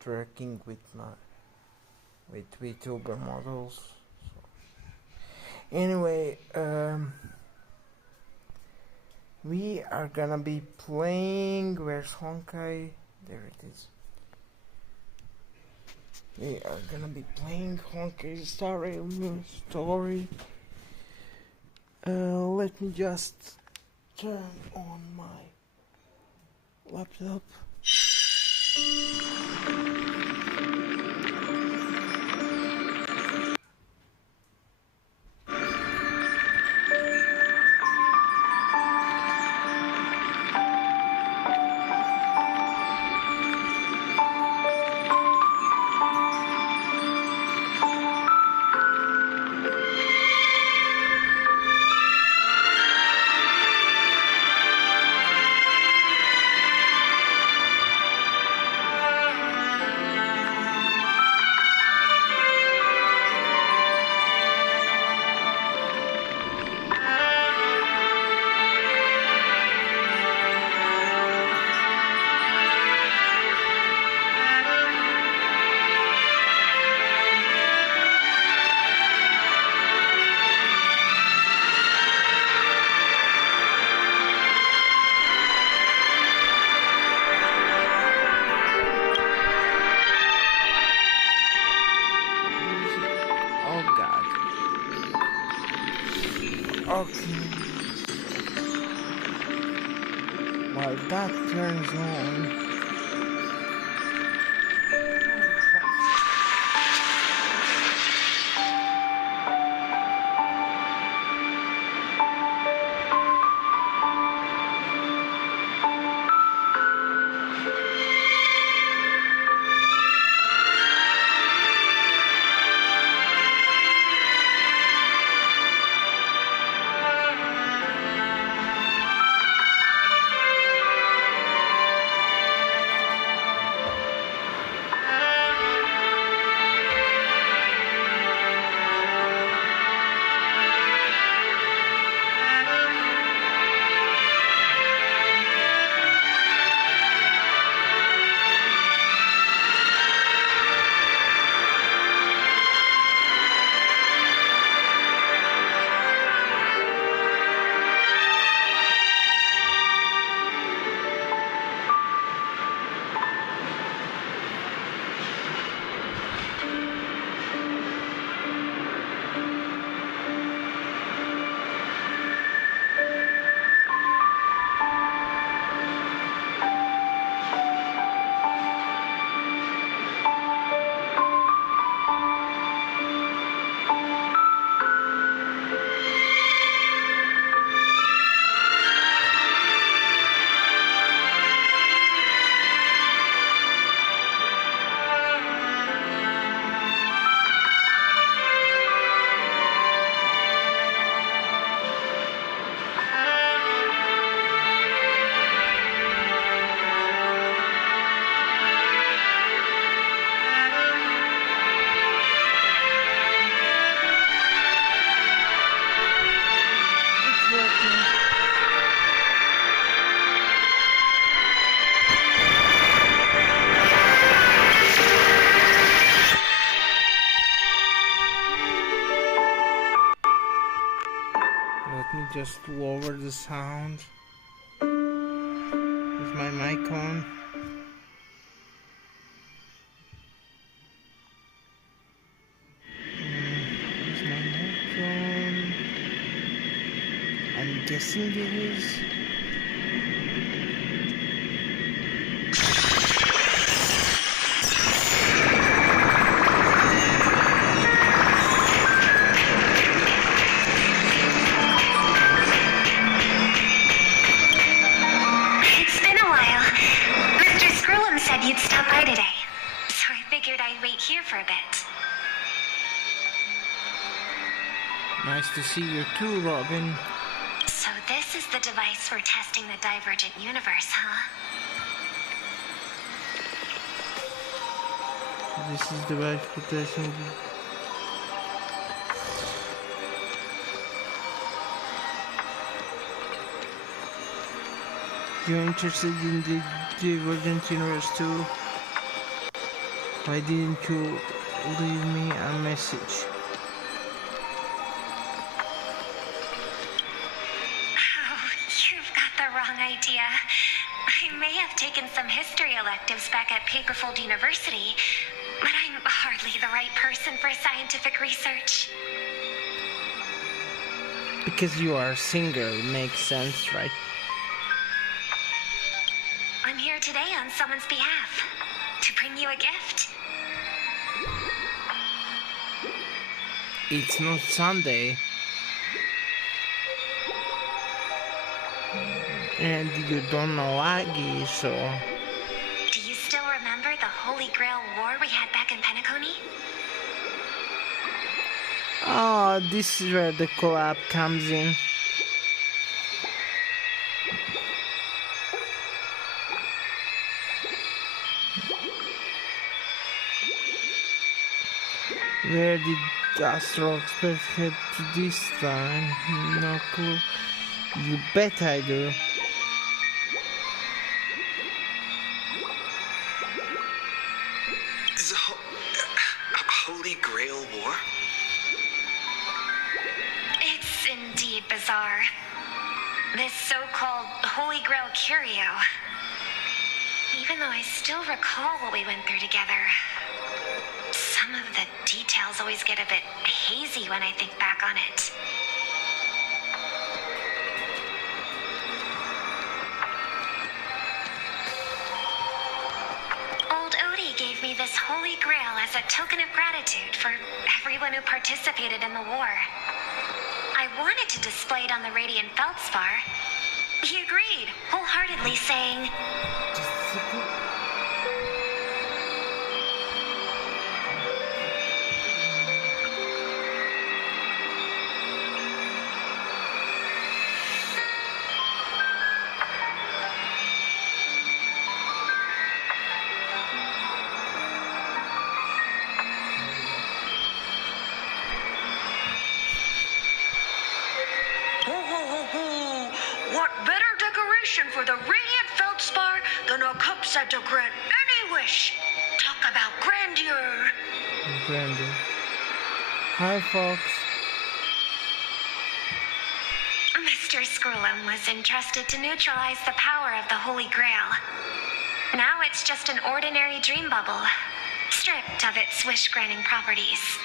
tracking with VTuber models. So, anyway, we are gonna be playing. Where's Honkai? There it is. We are gonna be playing Honkai Star Rail story. Let me just turn on my laptop. Okay. While that turns on, let me just lower the sound with my mic on. Is my mic on? I'm guessing it is. You'd stop by today, so I figured I'd wait here for a bit. Nice to see you too, Robin. So this is the device for testing the divergent universe, huh? This is the device for testing. You're interested in the divergent universe too? Why didn't you leave me a message? Oh, you've got the wrong idea. I may have taken some history electives back at Paperfold University, but I'm hardly the right person for scientific research. Because you are a singer, it makes sense, right? I'm here today on someone's behalf to bring you a gift. It's not Sunday. And you don't know Aggie, so... Do you still remember the Holy Grail War we had back in Penacony? Oh, this is where the collab comes in. Where did Astro Express head to this time? No clue. You bet I do. The Holy Grail War? It's indeed bizarre. This so-called Holy Grail curio. Even though I still recall what we went through together, some of the details always get a bit hazy when I think back on it. Old Odie gave me this Holy Grail as a token of gratitude for everyone who participated in the war. I wanted to display it on the Radiant Feldspar. He agreed, wholeheartedly saying, Just a second. What better decoration for the Radiant Feldspar than a cup set to grant any wish? Talk about grandeur. Brandon. Hi, folks. Mr. Scrollum was entrusted to neutralize the power of the Holy Grail. Now it's just an ordinary dream bubble, stripped of its wish-granting properties.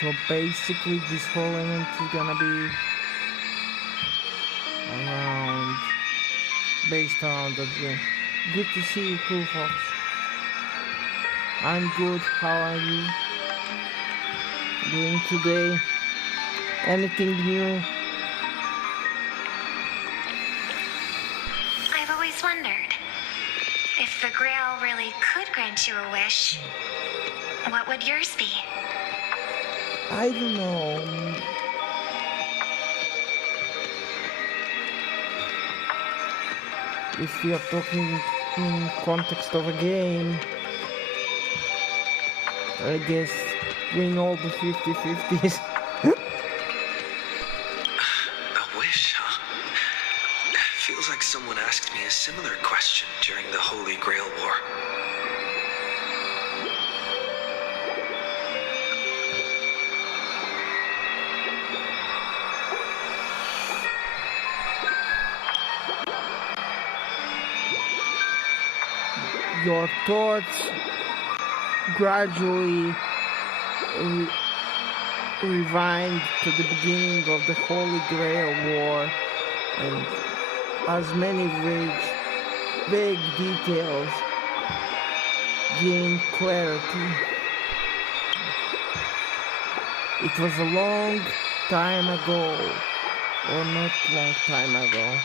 So basically, this whole event is gonna be around, based on the game. Good to see you, cool folks. I'm good. How are you doing today? Anything new? I've always wondered, if the Grail really could grant you a wish, what would yours be? I don't know. If we are talking in context of a game, I guess win all the 50-50s. A wish, huh? Feels like someone asked me a similar question during the Holy Grail War. Your thoughts gradually rewind to the beginning of the Holy Grail War, and as many vague details gain clarity. It was a long time ago, or not long time ago.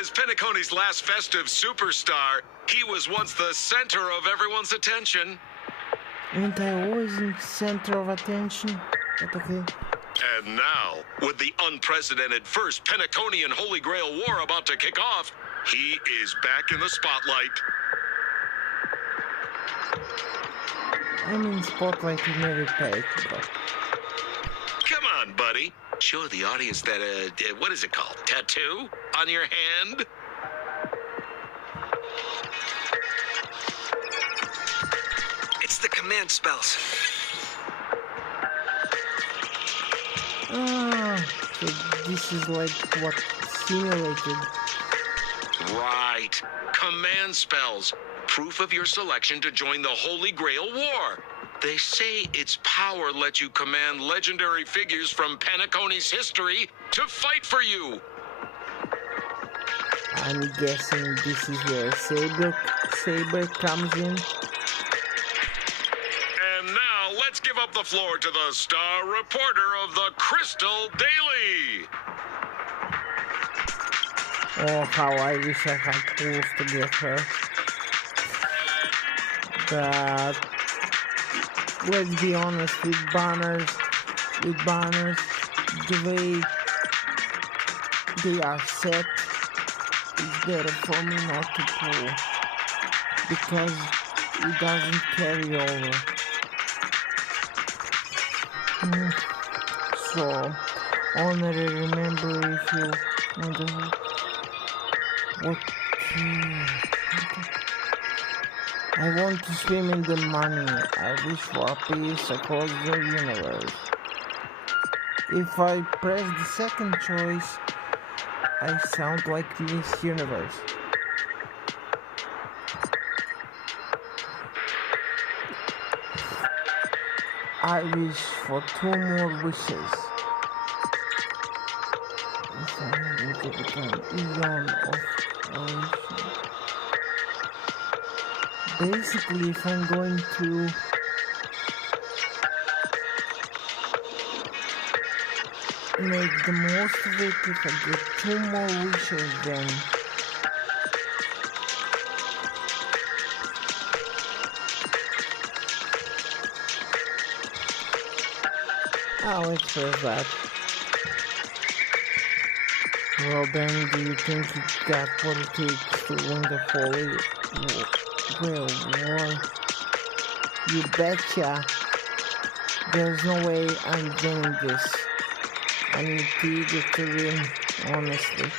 As Penacony's last festive superstar, he was once the center of everyone's attention. Ain't I always in center of attention? But okay. And now, with the unprecedented first Penaconian Holy Grail War about to kick off, he is back in the spotlight. I'm in spotlight in every page, but Come on, buddy. Show the audience that, what is it called? Tattoo? On your hand? It's the command spells. Ah, so this is like what simulated. Right. Command spells. Proof of your selection to join the Holy Grail War. They say its power lets you command legendary figures from Penacony's history to fight for you. I'm guessing this is where Saber comes in. And now let's give up the floor to the star reporter of the Crystal Daily. Oh, how I wish I had tools to get her. But let's be honest, with banners, the way they are set, it's better for me not to pull because it doesn't carry over. So, honorary remember if you wonder what. I want to swim in the money. I wish for peace across the universe. If I press the second choice, I sound like Miss Universe. I wish for 2 more wishes. If I need to become Eon of Ocean. Basically, if I'm going to make the most of it, if I get 2 more wishes, then I'll express that. Well then, do you think you got what it takes to win the Holy Grail War? You betcha. There's no way I'm doing this. I need to get to win, honestly.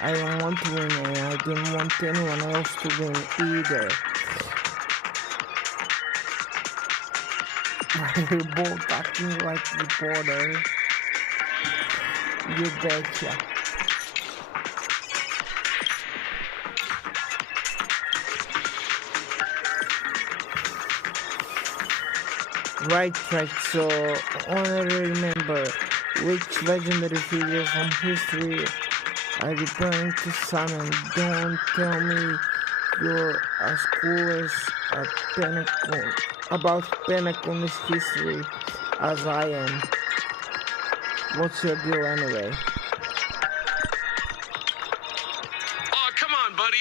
I don't want to win and I don't want anyone else to win either. We're both acting like reporters. You betcha. Right, so honorary remember which legendary figure from history are you planning to summon. Don't tell me you're as clueless about Penacony's history as I am. What's your deal anyway?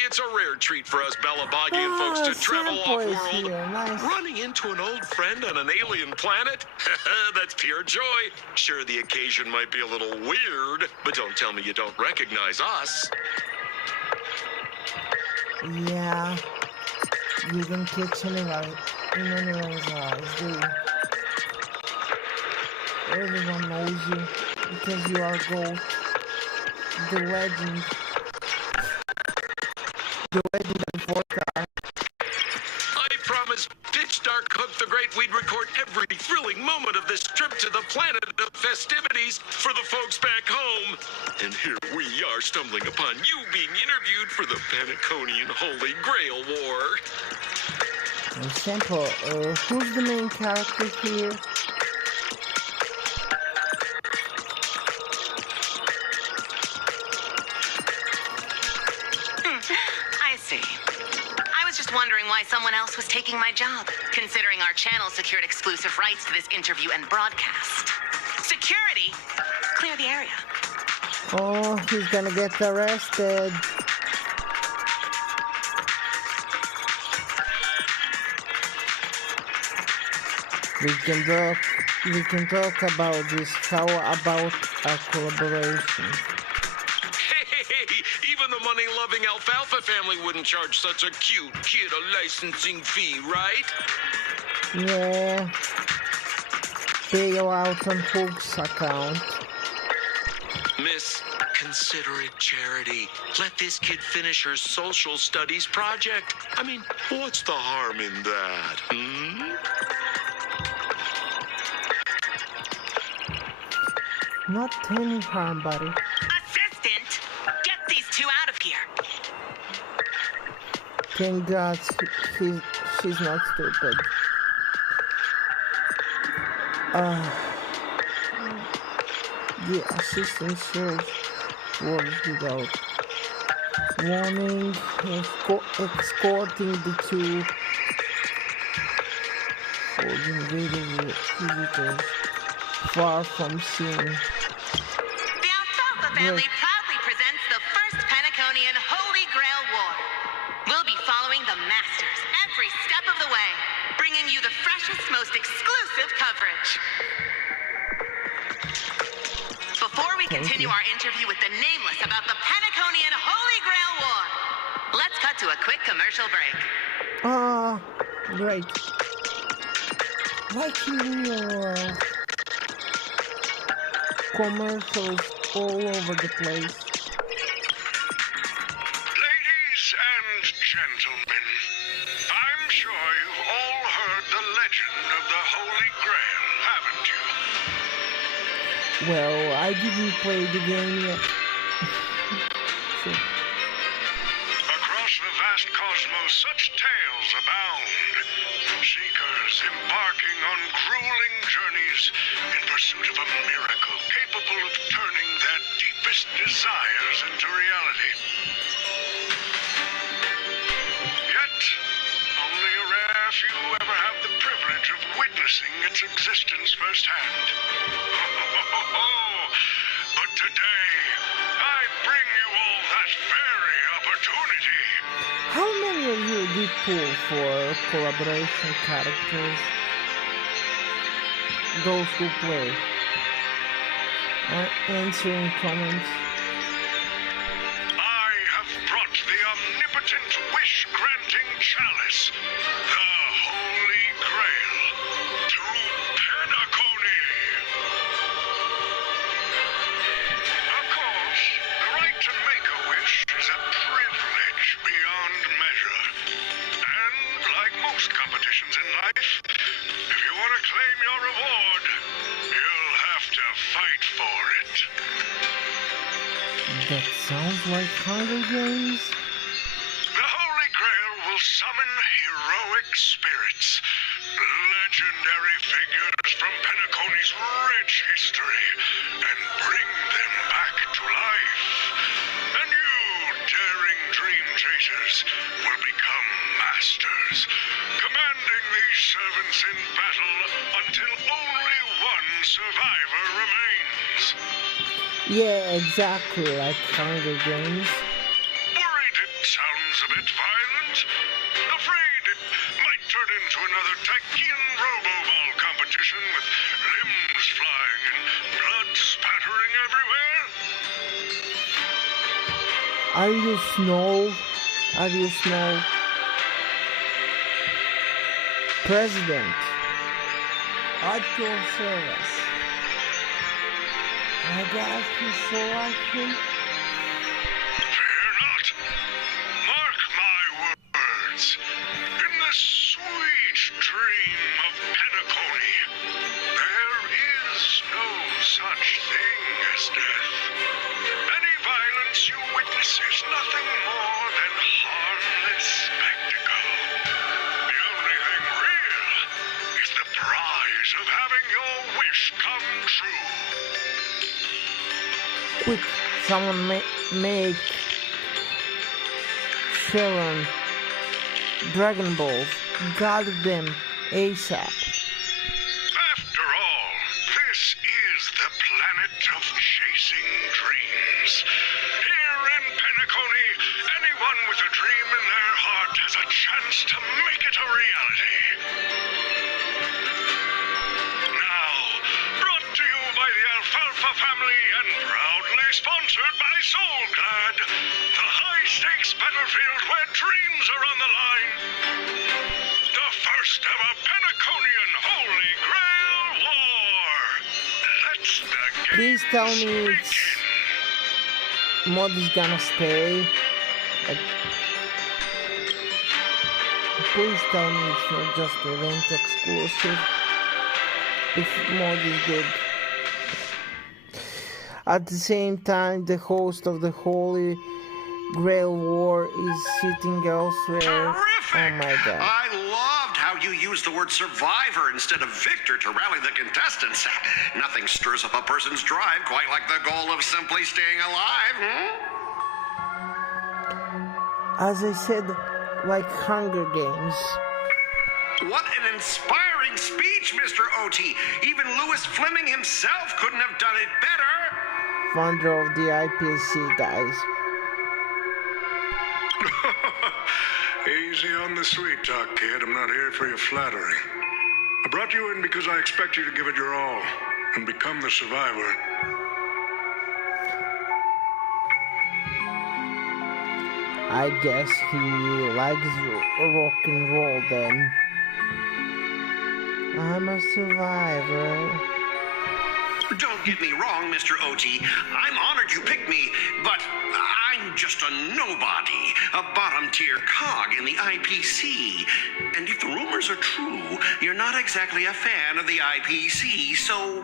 It's a rare treat for us Balabagian folks to travel off-world. Nice. Running into an old friend on an alien planet? That's pure joy. Sure, the occasion might be a little weird, but don't tell me you don't recognize us. Yeah, you don't catch anyone's eyes, do you? Everyone knows you because you are gold, the legend. And forecast. I promised Pitch Dark Hook the Great we'd record every thrilling moment of this trip to the planet of festivities for the folks back home. And here we are stumbling upon you being interviewed for the Penaconian Holy Grail War. Simple, who's the main character here? Wondering why someone else was taking my job, considering our channel secured exclusive rights to this interview and broadcast. Security, clear the area. Oh, he's gonna get arrested. We can talk about this. How about a collaboration? Even the money-loving Alfalfa family wouldn't charge such a cute kid a licensing fee, right? Yeah. bail out on Hulk's account. Miss, consider it charity. Let this kid finish her social studies project. I mean, what's the harm in that? Not any harm, buddy. Assistant, get these two out of here. Thank God she's not stupid. The assistant search was without warning, escorting the two invading visitors far from scene. The Alfalfa family proudly presents the first Penaconian Holy Grail War. We'll be following the Masters every step of the way, bringing you the freshest, most exclusive coverage. Before we continue our interview with the Nameless about the Penaconian Holy Grail War, let's cut to a quick commercial break. Great. Like in real world, commercials all over the place. Ladies and gentlemen, I'm sure you've all heard the legend of the Holy Grail, haven't you? Well, I didn't play the game yet. So. Across the vast cosmos, such tales abound. Seekers embarking on grueling journeys in pursuit of a miracle capable of turning their deepest desires into reality. Yet, only a rare few ever have the privilege of witnessing its existence firsthand. But today, I bring you all that very opportunity. How many of you did pull for collaboration characters? Those who play. Answering comments. I have brought the omnipotent wish-granting chalice, the Holy Grail, to Penacony. Of course, the right to make a wish is a privilege beyond measure. And like most competitions in life, if you want to claim your reward, you'll have to fight for it. That sounds like Hunger Games. The Holy Grail will summon heroic spirits, legendary figures from Penacony's rich history, and bring them back to life. And you, daring dream chasers, will become masters, commanding these servants in battle until only one survivor remains. Yeah, exactly like Hunger Games. Worried it sounds a bit violent? Afraid it might turn into another Tychean Robo-Ball competition with limbs flying and blood spattering everywhere? Are you Snow? Are you Snow? President, at your service. I got you so like him. Fear not. Mark my words. In the sweet dream of Penacony, there is no such thing as death. Any violence you witness is nothing more than harmless spectacle. The only thing real is the prize of having your wish come true. Quick, someone make Sharon Dragon Balls. Gather them ASAP. After all, this is the planet of chasing dreams. Here in Penacony, anyone with a dream in their heart has a chance to make it a reality. Now, brought to you by the Alfalfa family and proudly sponsored by Soulglad, the high-stakes battlefield where dreams are on the line. The first ever Penaconian Holy Grail War. The Please games tell me it's mod is gonna stay. Like, please tell me it's not just event exclusive. If mod is good. At the same time, the host of the Holy Grail War is sitting elsewhere. Terrific! Oh my god. I loved how you used the word survivor instead of victor to rally the contestants. Nothing stirs up a person's drive quite like the goal of simply staying alive, As I said, like Hunger Games. What an inspiring speech, Mr. O.T. Even Louis Fleming himself couldn't have done it better. Founder of the IPC, guys. Easy on the sweet talk, kid. I'm not here for your flattery. I brought you in because I expect you to give it your all and become the survivor. I guess he likes rock and roll then. I'm a survivor. Don't get me wrong, Mr. O.T. I'm honored you picked me, but I'm just a nobody, a bottom-tier cog in the IPC. And if the rumors are true, you're not exactly a fan of the IPC, so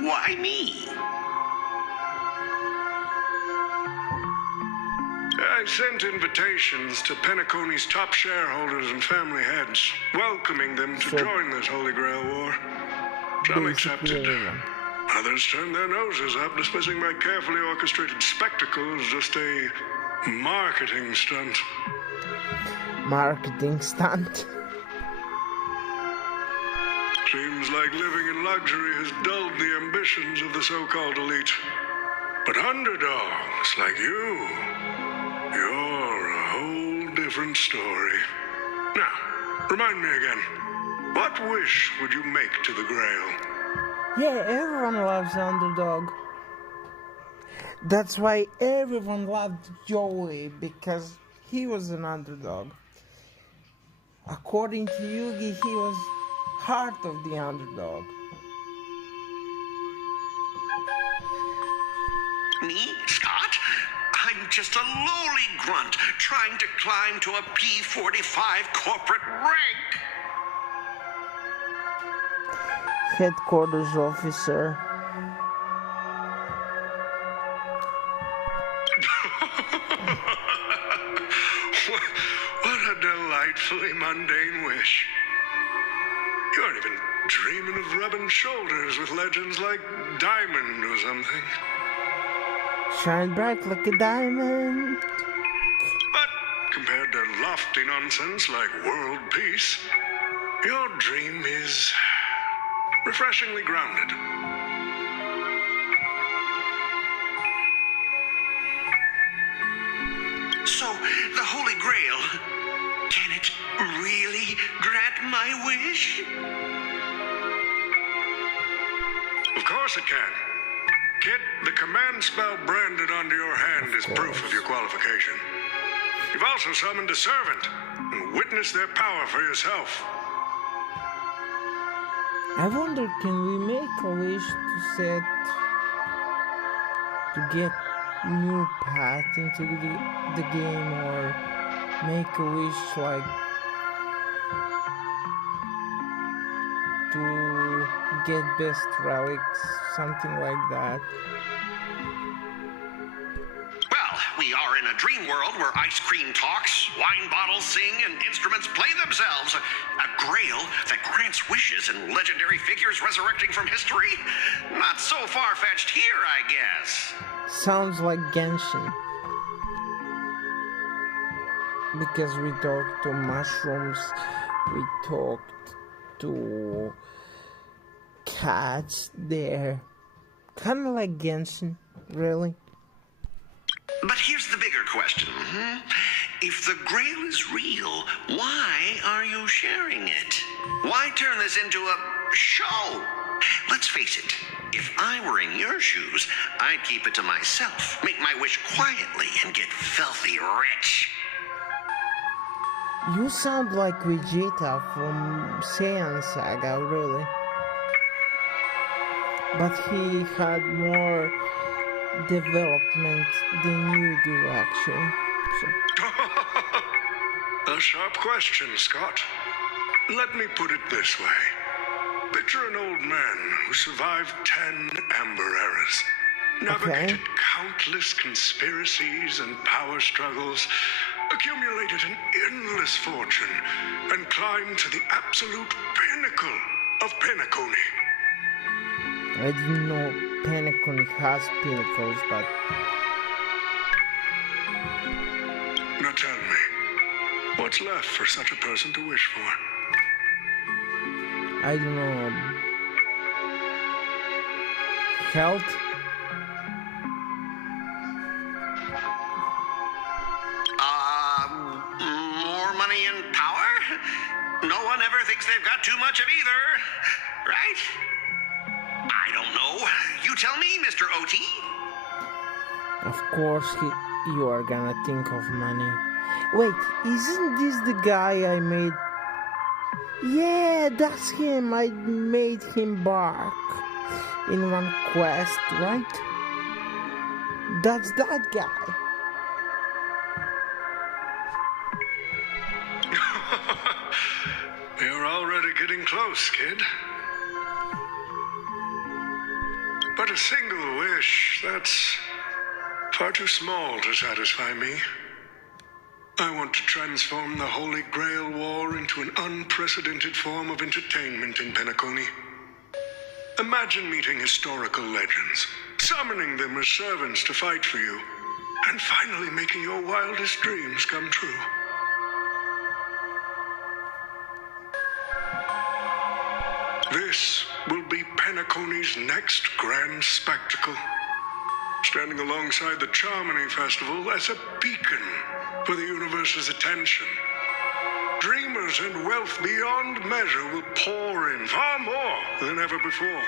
why me? I sent invitations to Penacony's top shareholders and family heads, welcoming them to join this Holy Grail War. Some accepted. Others turned their noses up, dismissing my carefully orchestrated spectacle as just a marketing stunt. Marketing stunt? Seems like living in luxury has dulled the ambitions of the so-called elite. But underdogs like you, you're a whole different story. Now, remind me again, what wish would you make to the Grail? Yeah, everyone loves underdog. That's why everyone loved Joey, because he was an underdog. According to Yugi, he was heart of the underdog. Me, Scott? I'm just a lowly grunt trying to climb to a P45 corporate rank. Headquarters officer. What a delightfully mundane wish. You aren't even dreaming of rubbing shoulders with legends like Diamond or something. Shine bright like a diamond. But compared to lofty nonsense like world peace, your dream is refreshingly grounded. So, the Holy Grail, can it really grant my wish? Of course it can. Kid, the command spell branded onto your hand is proof of your qualification. You've also summoned a servant and witnessed their power for yourself. I wonder, can we make a wish to get new path into the game, or make a wish like to get best relics, something like that. Well, we are in a dream world where ice cream talks, wine bottles sing, and instruments play themselves. A grail that grants wishes and legendary figures resurrecting from history? Not so far-fetched here, I guess. Sounds like Genshin. Because we talked to mushrooms, we talked to cats there. Kinda like Genshin, really. But here's the bigger question. If the Grail is real, why are you sharing it? Why turn this into a show? Let's face it, if I were in your shoes, I'd keep it to myself, make my wish quietly, and get filthy rich. You sound like Vegeta from Saiyan Saga, really. but he had more development than you do, actually. So. A sharp question, Scott. Let me put it this way. Picture an old man who survived 10 Amber Eras, navigated countless conspiracies and power struggles, accumulated an endless fortune, and climbed to the absolute pinnacle of Penacony. I didn't know Penacony has pinnacles, but... Now tell me, what's left for such a person to wish for? I don't know... health? More money and power? No one ever thinks they've got too much of either, right? I don't know. You tell me, Mr. OT. Of course you are gonna think of money. Wait, isn't this the guy I made? Yeah, that's him. I made him bark in one quest, right? That's that guy. You're already getting close, kid. But a single wish, that's far too small to satisfy me. I want to transform the Holy Grail War into an unprecedented form of entertainment in Penacony. Imagine meeting historical legends, summoning them as servants to fight for you, and finally making your wildest dreams come true. This will be Penacony's next grand spectacle, standing alongside the Charmony Festival as a beacon for the universe's attention. Dreamers and wealth beyond measure will pour in far more than ever before.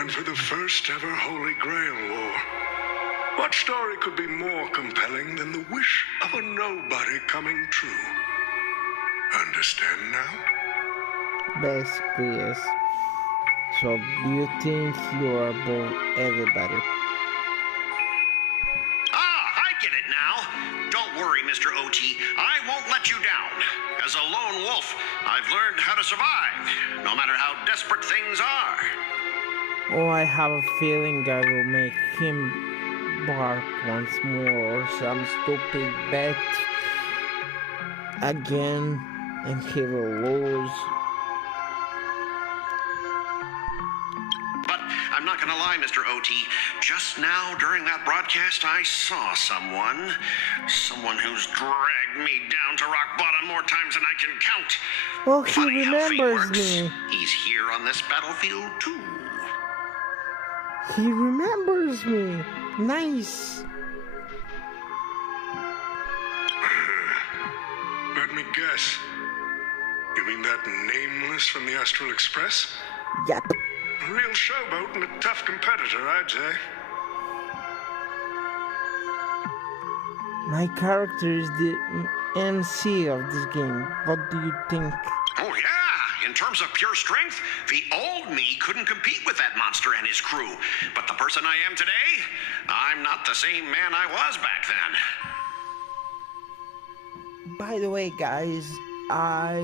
And for the first ever Holy Grail War, what story could be more compelling than the wish of a nobody coming true? Understand now? Basically, yes. So, do you think you are above everybody? I get it now. Don't worry, Mr. OT. I won't let you down. As a lone wolf, I've learned how to survive, no matter how desperate things are. Oh, I have a feeling I will make him bark once more or some stupid bet again, and he will lose. But I'm not gonna lie, Mr. OT. Just now, during that broadcast, I saw someone who's dragged me down to rock bottom more times than I can count. Oh, he Funny how fate remembers works. me. He's here on this battlefield, too. He remembers me. Nice. Let me guess. You mean that nameless from the Astral Express? Yep. A real showboat and a tough competitor, I'd say. My character is the MC of this game. What do you think? Oh, yeah. In terms of pure strength, the old me couldn't compete with that monster and his crew. But the person I am today, I'm not the same man I was back then. By the way, guys, I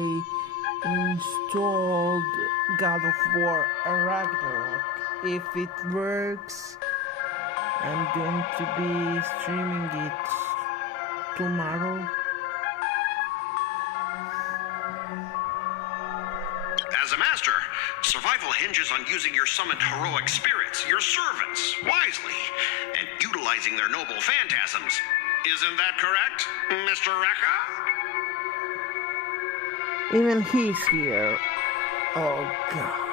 installed God of War Ragnarok. If it works, I'm going to be streaming it tomorrow. As a master, survival hinges on using your summoned heroic spirits, your servants, wisely, and utilizing their noble phantasms. Isn't that correct, Mr. Raka? Even he's here. Oh, God.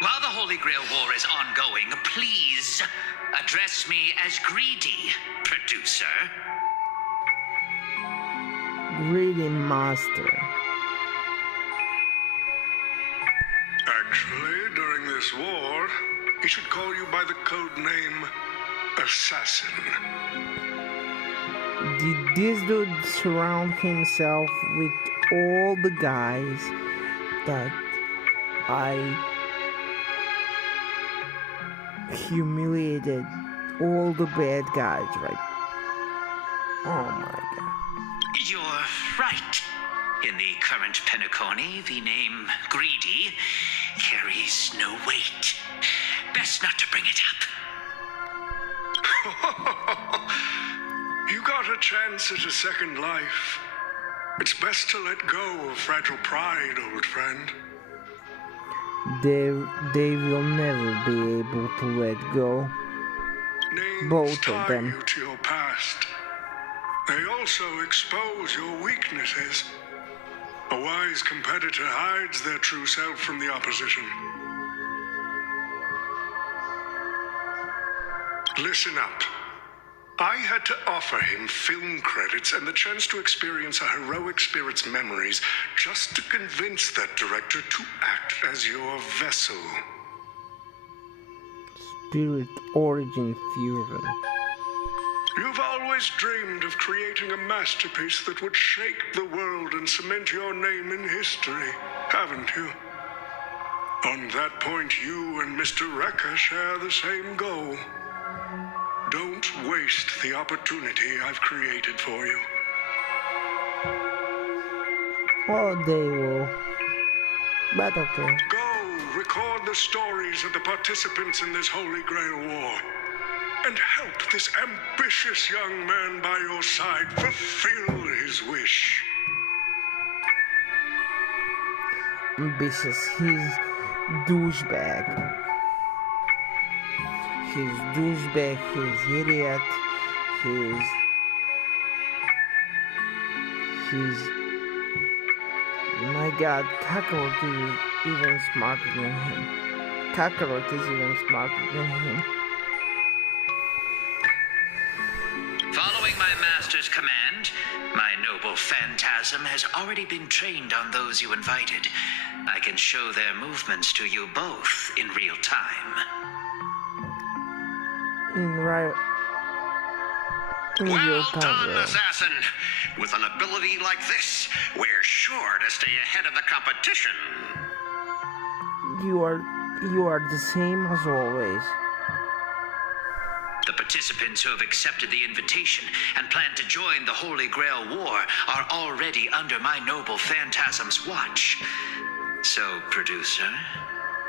While the Holy Grail War is ongoing, please address me as Greedy, producer. Greedy Master. Actually, during this war, he should call you by the code name Assassin. Did this dude surround himself with all the guys that I humiliated, all the bad guys, right? Oh my god. You're right. In the current Penacony, the name Greedy carries no weight. Best not to bring it up. You got a chance at a second life. It's best to let go of fragile pride, old friend. They will never be able to let go. Names Both tie of them. you to your past. They also expose your weaknesses. A wise competitor hides their true self from the opposition. Listen up. I had to offer him film credits and the chance to experience a heroic spirit's memories just to convince that director to act as your vessel. Spirit Origin Fusion. You've always dreamed of creating a masterpiece that would shake the world and cement your name in history, haven't you? On that point, you and Mr. Rekka share the same goal. Don't waste the opportunity I've created for you. Oh, they will. But okay. Go record the stories of the participants in this Holy Grail War. And help this ambitious young man by your side fulfill his wish. Ambitious, he's douchebag. He's douchebag, he's idiot, he's my god, Kakarot is even smarter than him. Kakarot is even smarter than him. Following my master's command, my noble phantasm has already been trained on those you invited. I can show their movements to you both in real time. Well Time, done, bro. assassin. With an ability like this, we're sure to stay ahead of the competition. You are the same as always. The participants who have accepted the invitation and plan to join the Holy Grail War are already under my noble phantasm's watch. So, producer,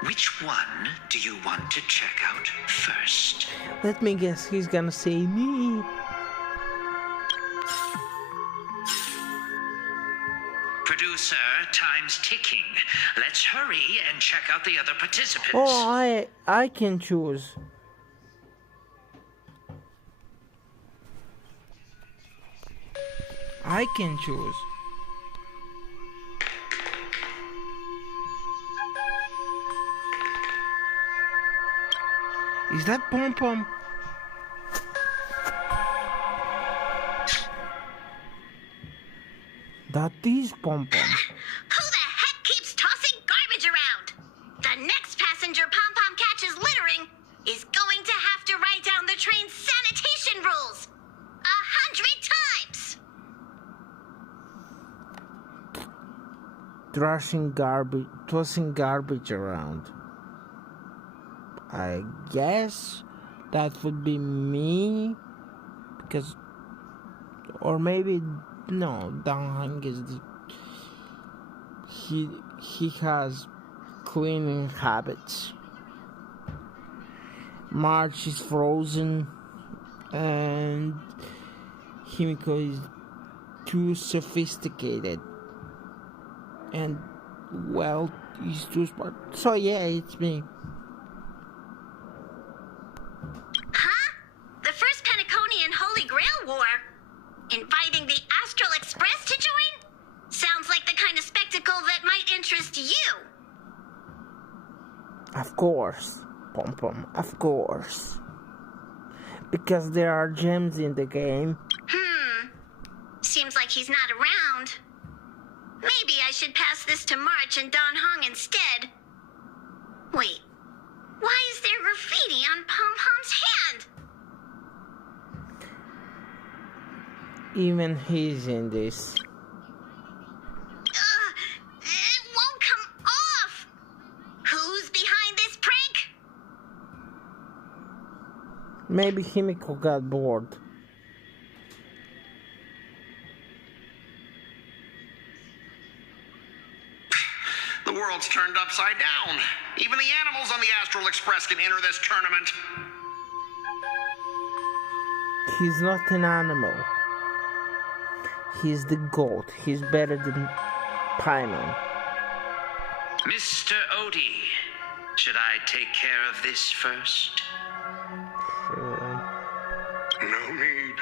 which one do you want to check out first? Let me guess, he's gonna say me. Producer, time's ticking. Let's hurry and check out the other participants. Oh, I can choose. I can choose. Is that Pom Pom? That is Pom Pom. Who the heck keeps tossing garbage around? The next passenger Pom Pom catches littering is going to have to write down the train's sanitation rules 100 times. Tossing garbage around. I guess that would be me, because, or maybe no. Danhang is he has cleaning habits. March is frozen, and Himiko is too sophisticated. And, well, he's too smart. So yeah, it's me. Huh? The first Penaconian Holy Grail War? Inviting the Astral Express to join? Sounds like the kind of spectacle that might interest you. Of course, Pom Pom, of course. Because there are gems in the game. Seems like he's not around. Maybe I should pass this to March and Don Hong instead. Wait, why is there graffiti on Pom Pom's hand? Even he's in this. Maybe Himiko got bored. The world's turned upside down. Even the animals on the Astral Express can enter this tournament. He's not an animal. He's the goat. He's better than Paimon. Mr. Odie, should I take care of this first? Sure. No need.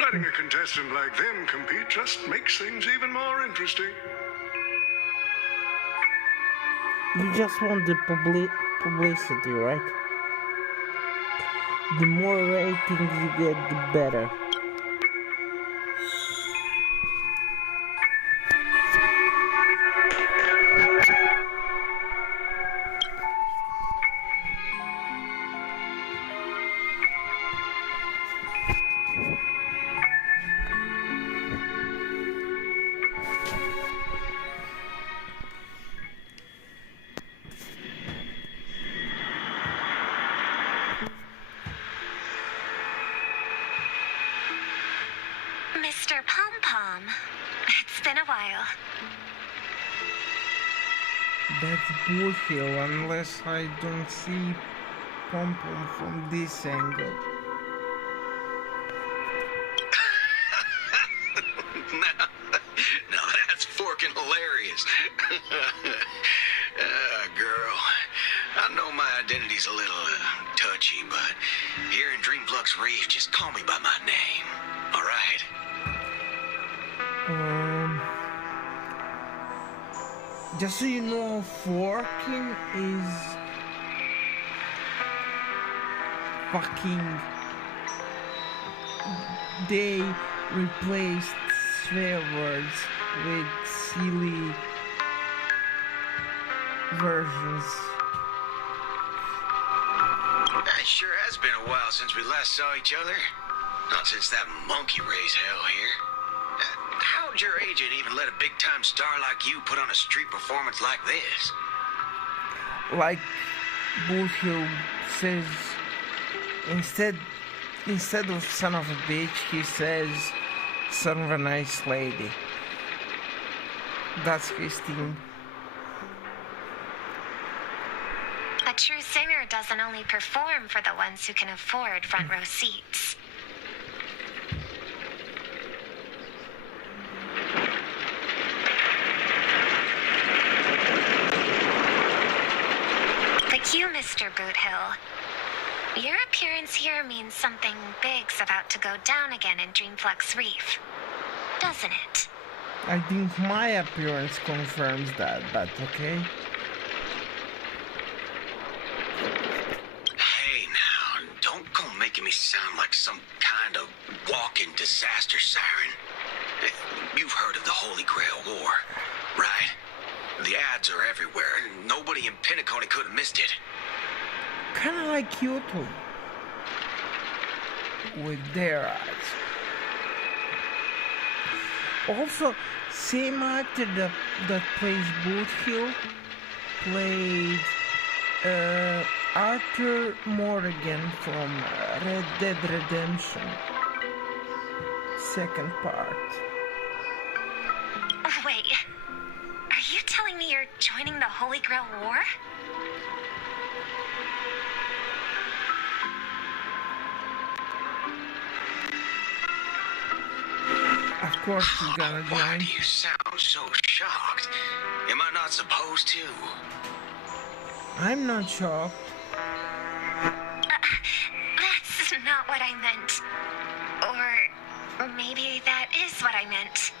Letting a contestant like them compete just makes things even more interesting. You just want the publicity, right? The more ratings you get, the better. Mr. Pom Pom, it's been a while. That's bullshit unless I don't see Pom Pom from this angle. Now that's forking hilarious. Girl, I know my identity's a little touchy, but here in Dreamflux Reef, just call me by my name. All right? Just so you know, forking is fucking. They replaced swear words with silly versions. It sure has been a while since we last saw each other. Not since that monkey raised hell here. How'd your agent even let a big-time star like you put on a street performance like this? Like Bullhill says, instead of son of a bitch, he says son of a nice lady. That's Christine. A true singer doesn't only perform for the ones who can afford front row seats. Like you, Mr. Boothill. Your appearance here means something big's about to go down again in Dreamflux Reef, doesn't it? I think my appearance confirms that, but okay. Hey now, don't go making me sound like some kind of walking disaster siren. You've heard of the Holy Grail War, right? The ads are everywhere, and nobody in Penacony could have missed it. Kinda like Kyoto. With their eyes. Also, same actor that plays Boothill played Arthur Morgan from Red Dead Redemption. Second part. Oh, wait. Are you telling me you're joining the Holy Grail War? Of course he's gonna Why join. do you sound so shocked? Am I not supposed to? I'm not shocked. That's not what I meant. Or maybe that is what I meant.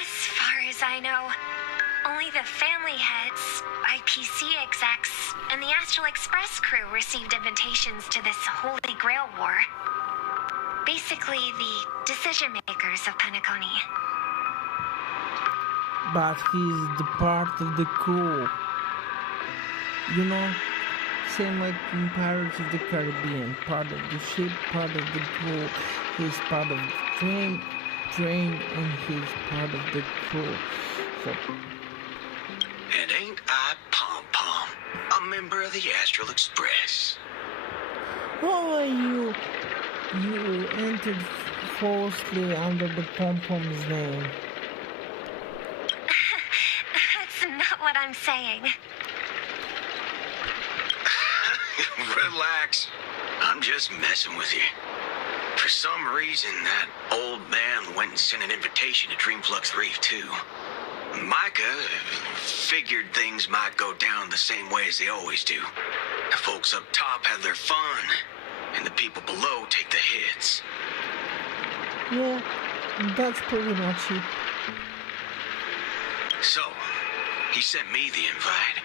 As far as I know, only the family heads, IPC execs, and the Astral Express crew received invitations to this Holy Grail War. Basically, the decision makers of Penacony. But he's the part of the crew. You know, same like in Pirates of the Caribbean. Part of the ship, part of the crew. He's part of the train, and he's part of the crew. So, And ain't I Pom Pom? a member of the Astral Express. How are you? You entered falsely under the pom-pom's name. That's not what I'm saying. Relax. I'm just messing with you. For some reason, that old man went and sent an invitation to Dreamflux Reef, too. Micah figured things might go down the same way as they always do. The folks up top have their fun, and the people below take the hits. Yeah, that's pretty much it. So, he sent me the invite.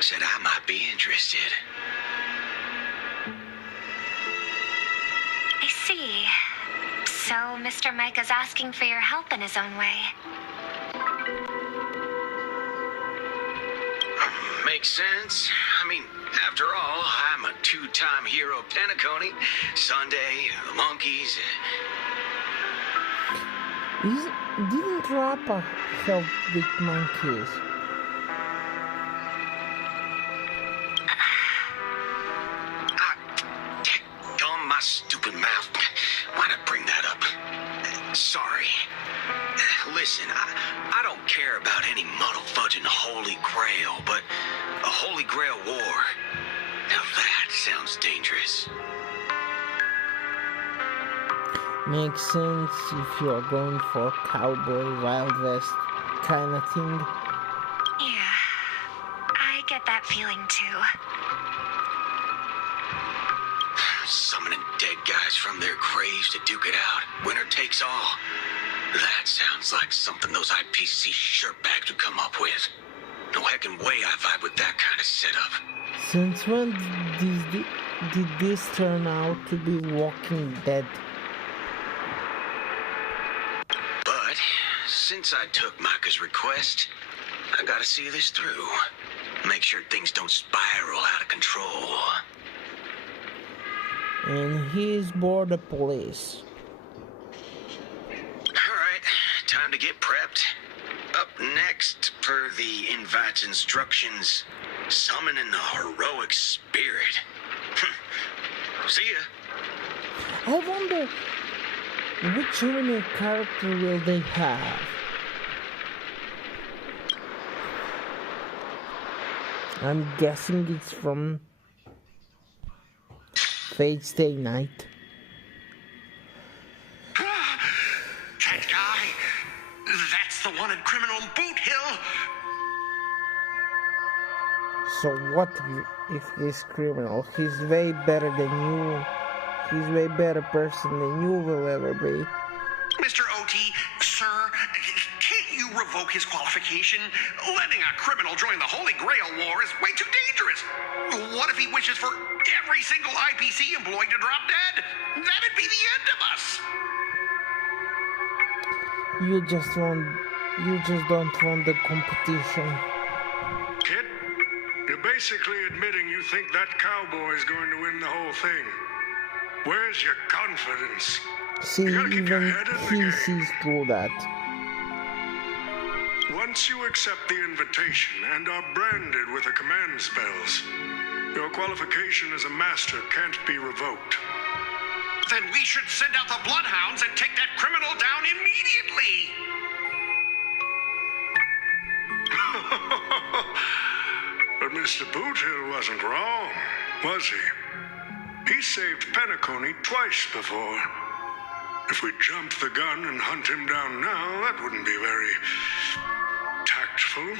Said I might be interested. I see. So, Mr. Micah's asking for your help in his own way. Makes sense. I mean, after all, I'm a two-time hero Penacony. Sunday, the monkeys. Didn't Rappa help with monkeys? On my stupid mouth. Why'd I bring that up? Sorry. Listen, I don't care about any muddle-fudging Holy Grail, but a Holy Grail war, now that sounds dangerous. Makes sense if you're going for cowboy Wild West kind of thing. Yeah, I get that feeling too. Summoning dead guys from their graves to duke it out. Winner takes all. That sounds like something those IPC shirtbags would come up with. No heckin' way I vibe with that kind of setup. Since when did this turn out to be Walking Dead? But since I took Micah's request, I gotta see this through. Make sure things don't spiral out of control. And he's border police. Alright, time to get prepped. Up next, per the invite's instructions, summoning the heroic spirit. See ya. I wonder which anime character will they have? I'm guessing it's from Fate Stay Night. That guy, that's the one in Criminal Boot Hill. So what if this criminal? He's way better than you. He's way better person than you will ever be. Mr. OT, sir, can't you revoke his qualification? Letting a criminal join the Holy Grail War is way too dangerous. What if he wishes for every single IPC employee to drop dead? That'd be the end of us. You just don't want the competition. Kid, you're basically admitting you think that cowboy is going to win the whole thing. Where's your confidence? See, You gotta keep your even head in the he game. sees through that. Once you accept the invitation and are branded with the command spells, your qualification as a master can't be revoked. Then we should send out the bloodhounds and take that criminal down immediately. But Mr. Boothill wasn't wrong, was he? He saved Penacony twice before. If we jumped the gun and hunt him down now, that wouldn't be very tactful.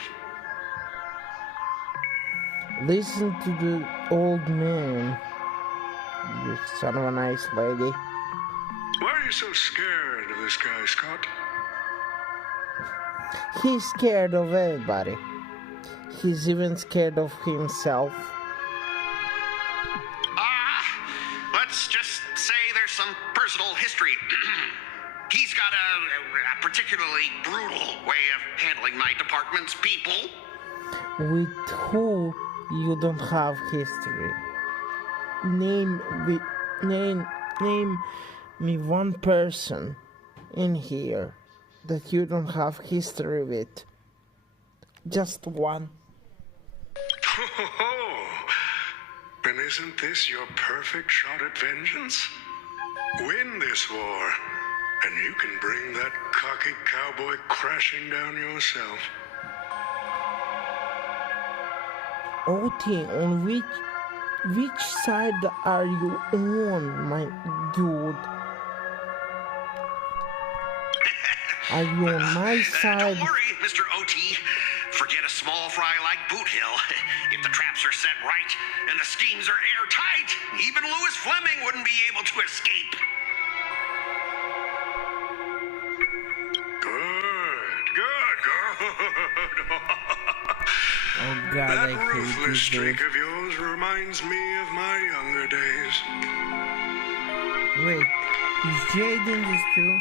Listen to the old man. You son of a nice lady. Why are you so scared of this guy, Scott? He's scared of everybody. He's even scared of himself. Let's just say there's some personal history. He's got a particularly brutal way of handling my department's people. With who you don't have history. Name me one person in here that you don't have history with. Just one. Oh, then isn't this your perfect shot at vengeance? Win this war, and you can bring that cocky cowboy crashing down yourself. OT, on which side are you on, my dude? Are you on my side? Don't worry, Mr. OT. Forget a small fry like Boot Hill. If the traps are set right and the schemes are airtight, even Louis Fleming wouldn't be able to escape. Good. Oh god, That I hate ruthless these streak dudes. of yours reminds me of my younger days. Wait, is Jade in this too?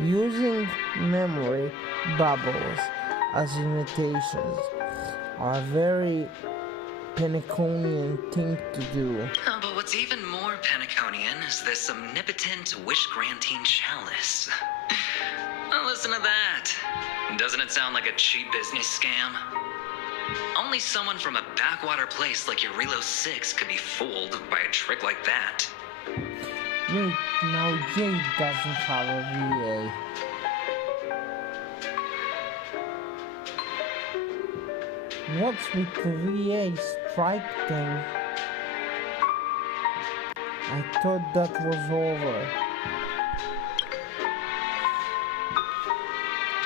Using memory bubbles as imitations are a very Penaconian thing to do. But what's even more Penaconian is this omnipotent wish-granting chalice. Well, listen to that. Doesn't it sound like a cheap business scam? Only someone from a backwater place like Eurilo 6 could be fooled by a trick like that. Wait, now Jade doesn't have a VA. What's with the VA strike thing? I thought that was over.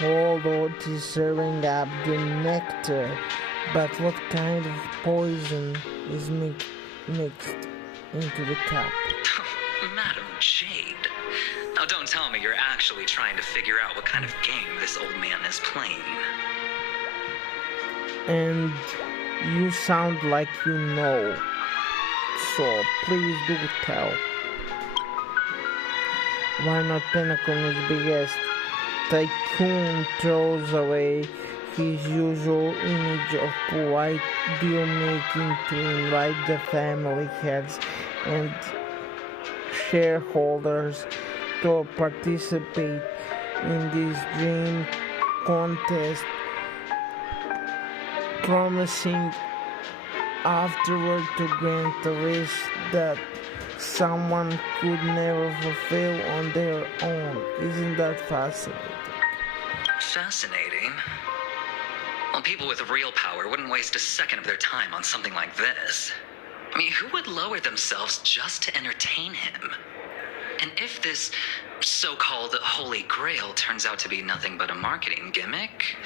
Although it is serving up the nectar, but what kind of poison is mixed into the cup? Madam Jade. Now don't tell me you're actually trying to figure out what kind of game this old man is playing. And you sound like you know. So please do tell. Why not Pentagon's biggest tycoon throws away his usual image of polite deal making to invite the family heads and shareholders to participate in this dream contest, promising afterward to grant a wish that someone could never fulfill on their own. Isn't that fascinating? Fascinating. Well, people with real power wouldn't waste a second of their time on something like this. I mean, who would lower themselves just to entertain him? And if this so-called Holy Grail turns out to be nothing but a marketing gimmick,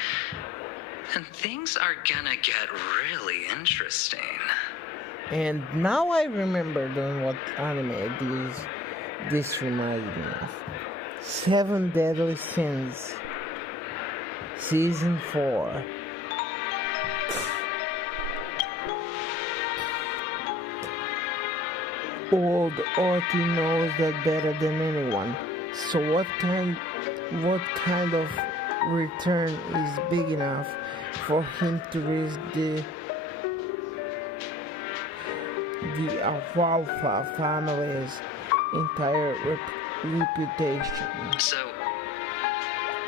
then things are gonna get really interesting. And now I remembered on what anime this reminds me of. 7 Deadly Sins, Season 4. Old Orty knows that better than anyone. So what kind of return is big enough for him to risk the Alfalfa family's entire reputation? So,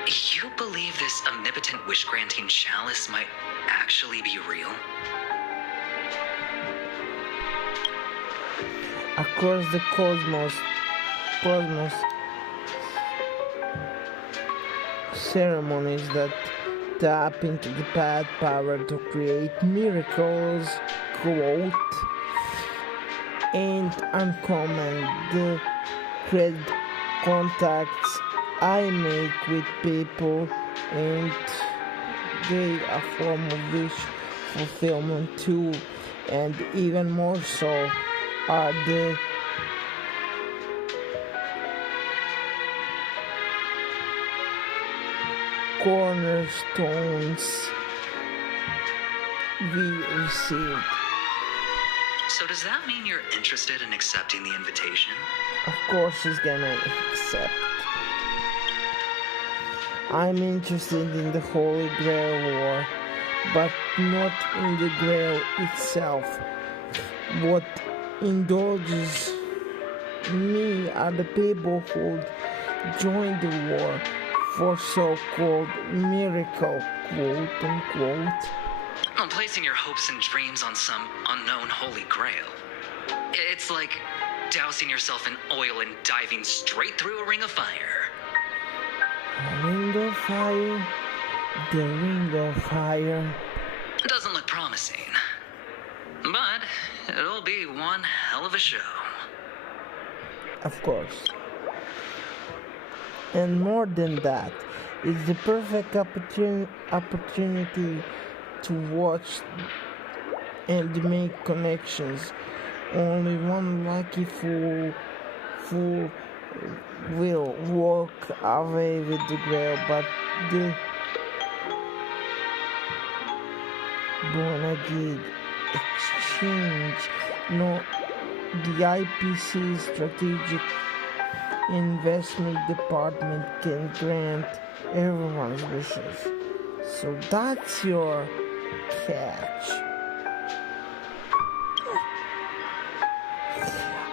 you believe this omnipotent wish-granting chalice might actually be real? Across the cosmos, ceremonies that tap into the path power to create miracles, quote, ain't uncommon. The contacts I make with people ain't they a form of wish fulfillment too, and even more so are the cornerstones we received. So does that mean you're interested in accepting the invitation? Of course he's gonna accept. I'm interested in the Holy Grail War, but not in the Grail itself. What indulges me are the people who joined the war for so-called miracle, quote unquote. I'm placing your hopes and dreams on some unknown Holy Grail. It's like dousing yourself in oil and diving straight through a ring of fire. A ring of fire, the ring of fire. Doesn't look promising, but it'll be one hell of a show. Of course. And more than that, it's the perfect opportunity to watch and make connections. Only one lucky fool will walk away with the Grail, but the Bonagid exchange, no, the IPC strategic investment department can grant everyone's wishes. So that's your catch.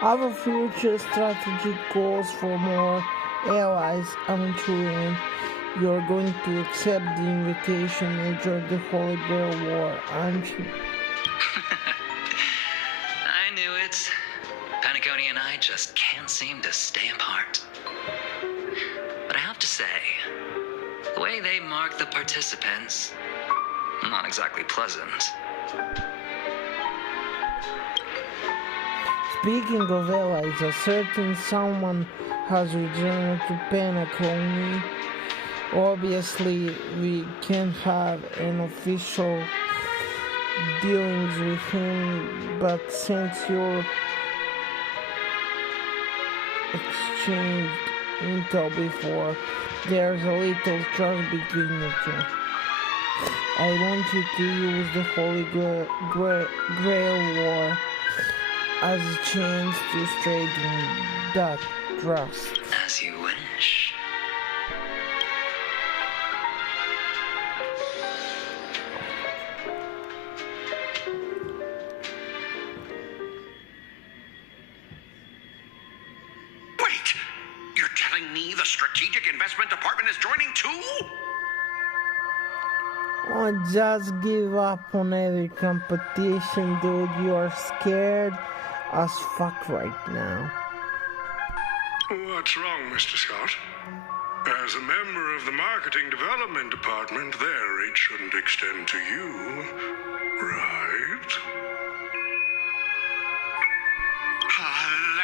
Our future strategy calls for more allies. Aventuring, you're going to accept the invitation and join the Holy Grail War, aren't you? I knew it. Penacony and I just can't seem to stay apart. But I have to say, the way they mark the participants, not exactly pleasant. Speaking of allies, a certain someone has returned to Penacony. Obviously, we can't have an official dealings with him, but since you're exchanged intel before, there's a little trust between you two. I want you to use the Holy Grail War as a chance to strengthen that trust. As you wish. Wait! You're telling me the Strategic Investment Department is joining too? Oh, just give up on every competition, dude. You are scared as fuck right now. What's wrong, Mr. Scott? As a member of the Marketing Development Department, their aid shouldn't extend to you, right?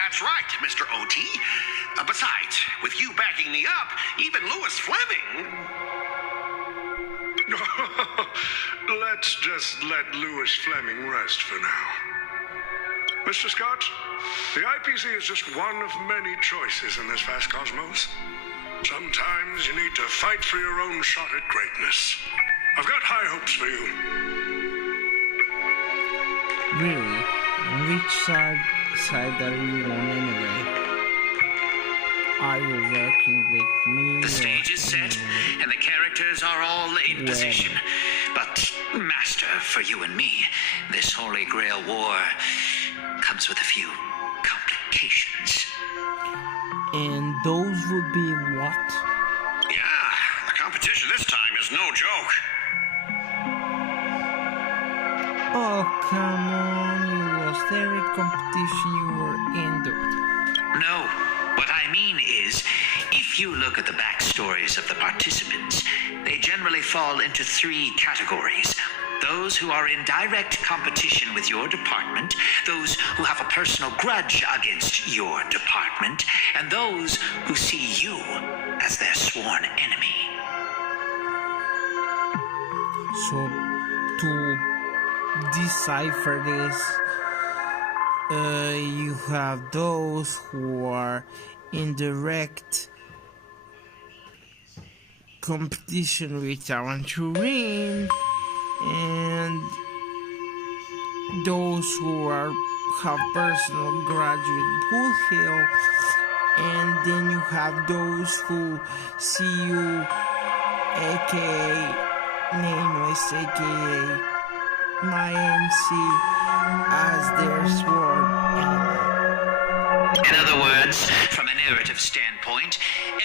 That's right, Mr. O.T. Besides, with you backing me up, even Lewis Fleming... Let's just let Lewis Fleming rest for now. Mr. Scott, the IPC is just one of many choices in this vast cosmos. Sometimes you need to fight for your own shot at greatness. I've got high hopes for you. Really? Which side are you on anyway? Are you working with me? The stage is set, and the characters are all in position. But, Master, for you and me, this Holy Grail War comes with a few complications. And those would be what? Yeah, the competition this time is no joke. Oh, come on. You lost every competition you were in, dude. No, what I mean is, if you look at the backstories of the participants, they generally fall into three categories. Those who are in direct competition with your department, those who have a personal grudge against your department, and those who see you as their sworn enemy. So, to decipher this, you have those who are in direct competition with Aventurine, and those who have personal grudge with Bullhill, and then you have those who see you aka Nameless, aka my MC, as their sword. In other words, from a narrative standpoint,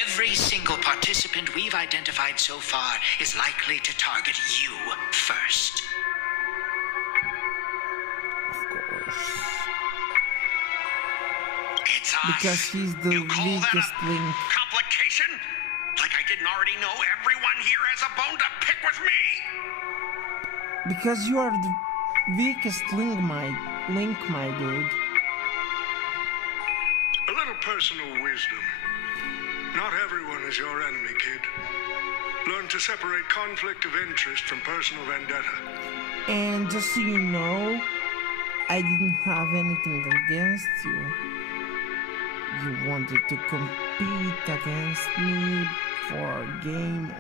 every single participant we've identified so far is likely to target you first. Of course. It's us. Because he's the You call that weakest a link. complication? Like I didn't already know everyone here has a bone to pick with me? Because you are the weakest link, my dude. A little personal wisdom. Not everyone is your enemy, kid. Learn to separate conflict of interest from personal vendetta. And just so you know, I didn't have anything against you. You wanted to compete against me for a game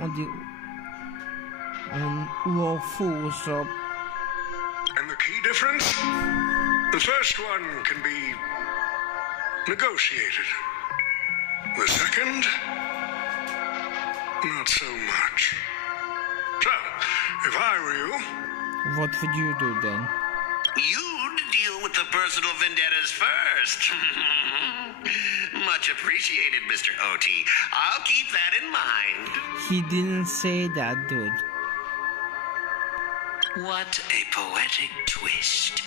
on lawful, so... And the key difference? The first one can be negotiated. The second, not so much. So, if I were you, What would you do then? You'd deal with the personal vendettas first. Much appreciated, Mr. OT. I'll keep that in mind. He didn't say that, dude. What a poetic twist.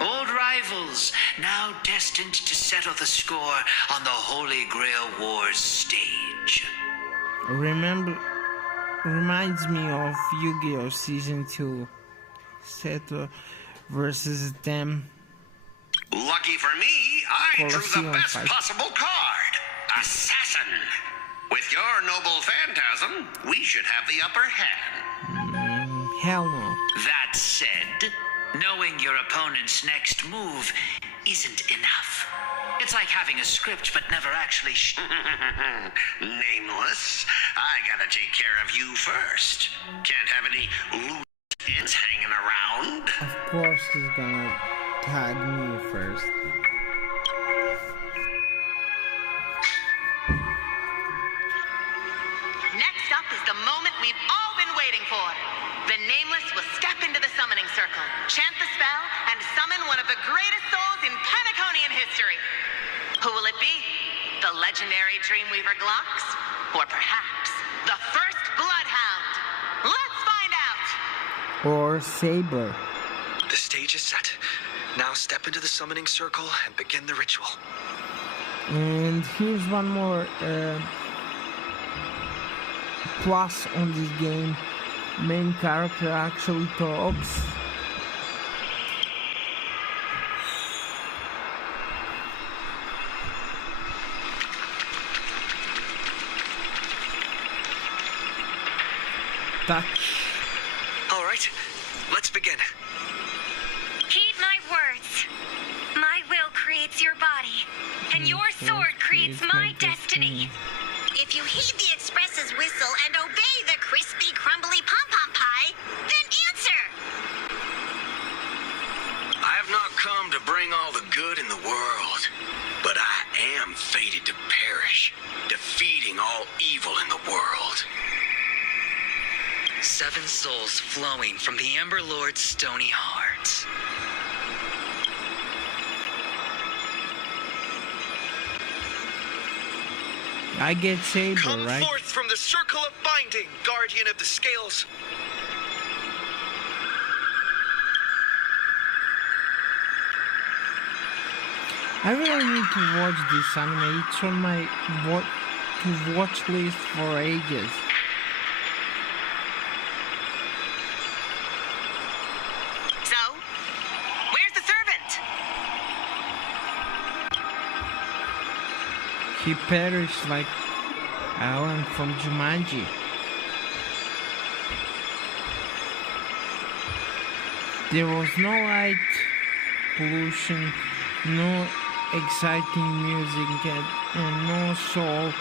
Old rivals, now destined to settle the score on the Holy Grail Wars stage. Reminds me of Yu-Gi-Oh! Season 2. Seto versus them. Lucky for me, I drew the Colosseum best fight. possible card. Assassin. With your noble phantasm, we should have the upper hand. Hell no. That said, knowing your opponent's next move isn't enough. It's like having a script but never actually Nameless, I gotta take care of you first. Can't have any loose ends hanging around. Of course he's gonna tag me first. Next up is the moment we've all been waiting for. The Nameless will step into the summoning circle, chant the spell, and summon one of the greatest souls in Penaconian history. Who will it be? The legendary Dreamweaver Glocks? Or perhaps the first Bloodhound? Let's find out! Or Saber. The stage is set. Now step into the summoning circle and begin the ritual. And here's one more plus on this game. Main character actually talks. Touch. All right, let's begin. Heed my words. My will creates your body, and your sword creates my destiny. If you heed the express's whistle and obey the crispy, crumbly pom-pom pie, then answer! I have not come to bring all the good in the world, but I am fated to perish, defeating all evil in the world. 7 souls flowing from the Ember Lord's stony heart. I get Saber, Come right? forth from the circle of binding, guardian of the scales. I really need to watch this anime. It's on my watch list for ages. So, where's the servant? He perished like Alan from Jumanji. There was no light pollution, no exciting music, and no soul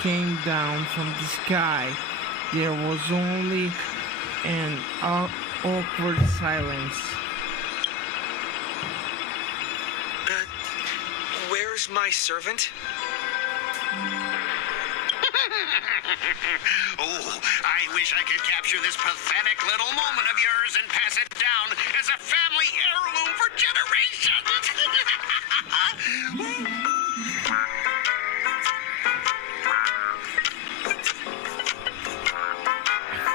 came down from the sky. There was only an awkward silence. Where's my servant? Oh, I wish I could capture this pathetic little moment of yours and pass it down as a family heirloom for generations.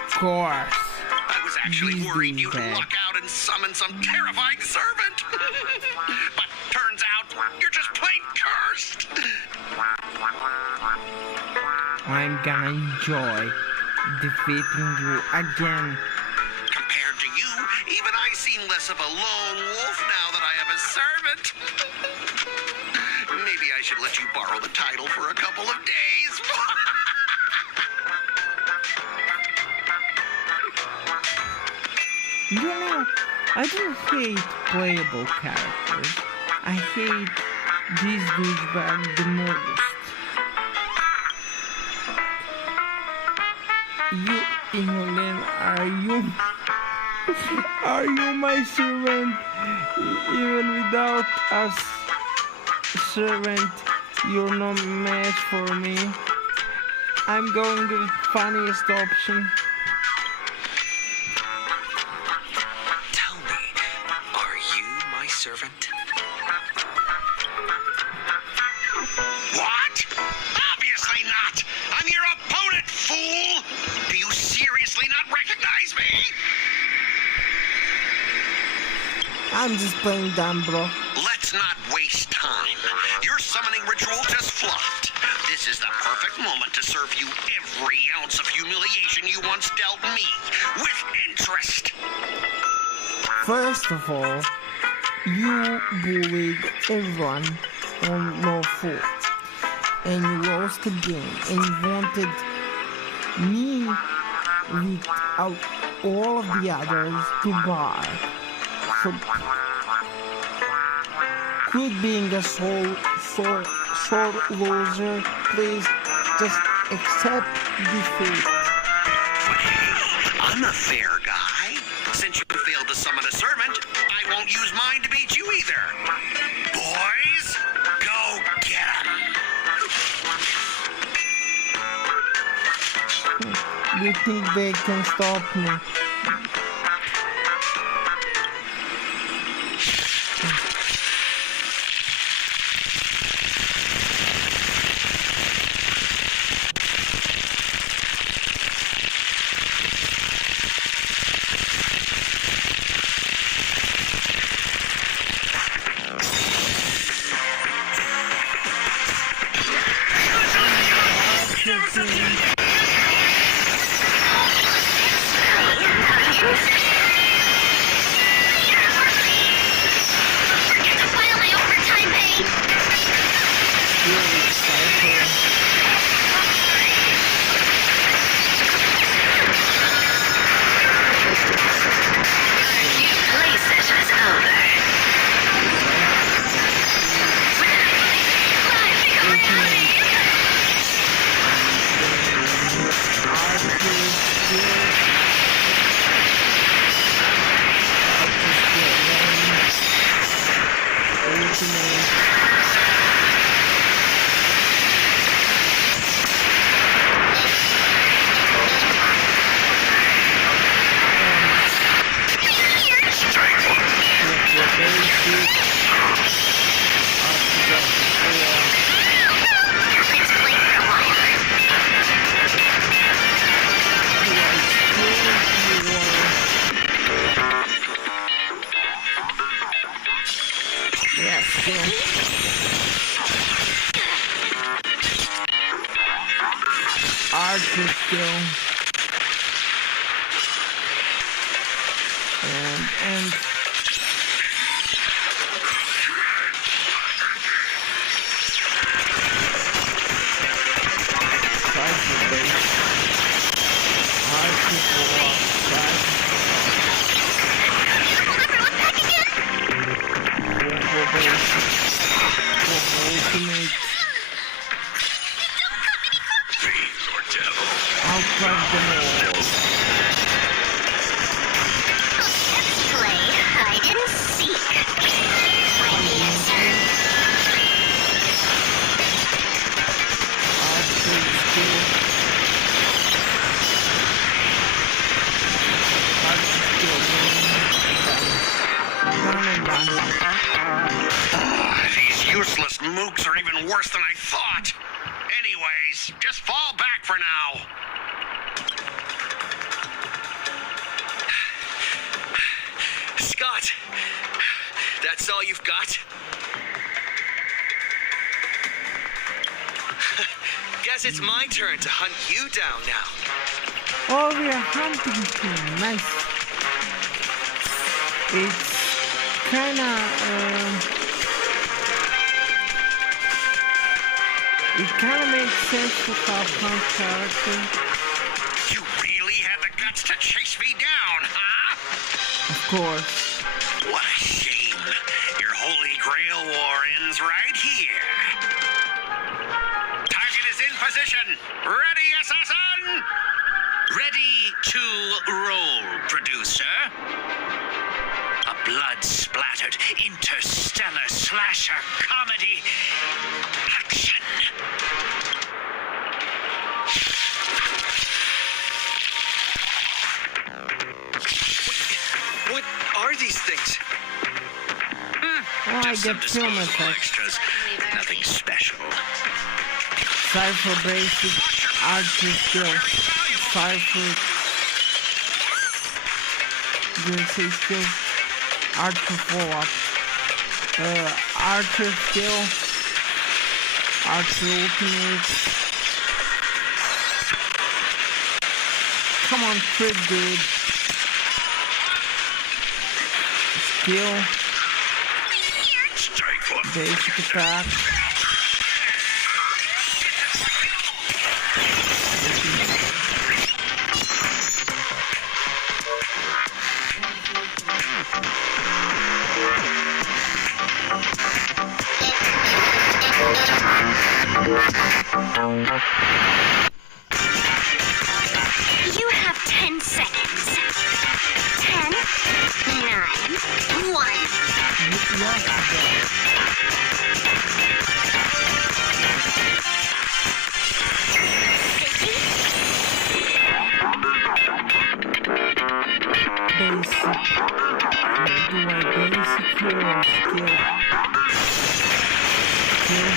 Of course. I was actually These worried you'd douchebags. luck out and summon some terrifying servant. But turns out you're just plain cursed. I'm gonna enjoy defeating you again. Compared to you, even I seem less of a lone wolf now that I have a servant. Maybe I should let you borrow the title for a couple of days. You know, I don't hate playable characters. I hate this douchebag the most. You, England, are you my servant? Even without a servant, you're no match for me. I'm going with the funniest option. Tell me, are you my servant? What? Obviously not. I'm your opponent, fool. Do you seriously not recognize me? I'm just playing dumb, bro. Let's not waste time. Your summoning ritual just flopped. This is the perfect moment to serve you every ounce of humiliation you once dealt me, with interest. First of all, you bullied everyone on no fault, and you lost the game, and you wanted me without all of the others to bar. So quit being a sore loser, please. Just accept defeat. But hey, I'm a fair guy. Since you failed to summon a servant, I won't use mine to beat you either. Boys, go get 'em. You think they can stop me? Archer skill. And Archer base. Archer ultimate. I'll crush them all. Play. useless mooks are even worse than I thought. Anyways, just fall back for now. Scott, that's all you've got? Guess it's my turn to hunt you down now. Oh, we are hunting him. Nice. It's kinda, it kinda makes sense to have hunt character. You really had the guts to chase me down, huh? Of course. What a shame. Your Holy Grail war ends right here. Target is in position. Ready, assassin? Ready to roll, producer. A blood-splattered interstellar slasher comedy. Action. What are these things? Oh, I Just some get film disposable effects. extras. Nothing special. Cypher basic, archer skill. Cypher. USA skill. Archer follow-up. Archer skill. Archer ultimate. Come on, crit dude. Skill. Basic attack. You have 10 seconds. 10, 9, 1. Basic. Do I basic here or skill? Skill.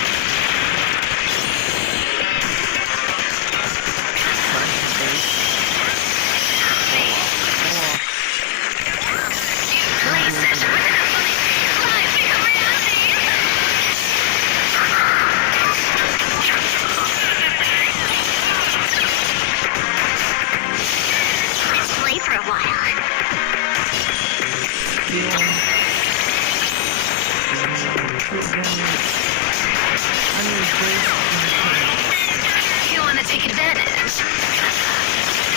Play for a while. You want to take advantage?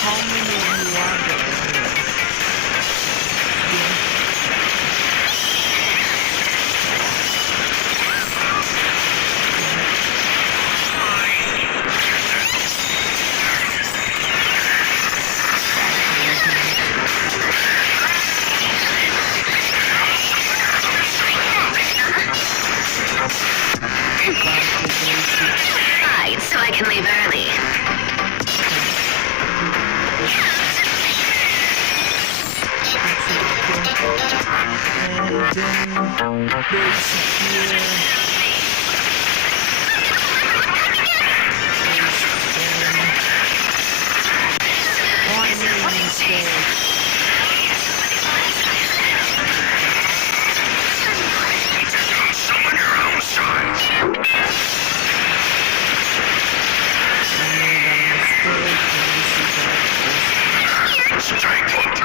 How many of you are there? Right, so I can leave early. And then basic here. Summon your own side. Stay put.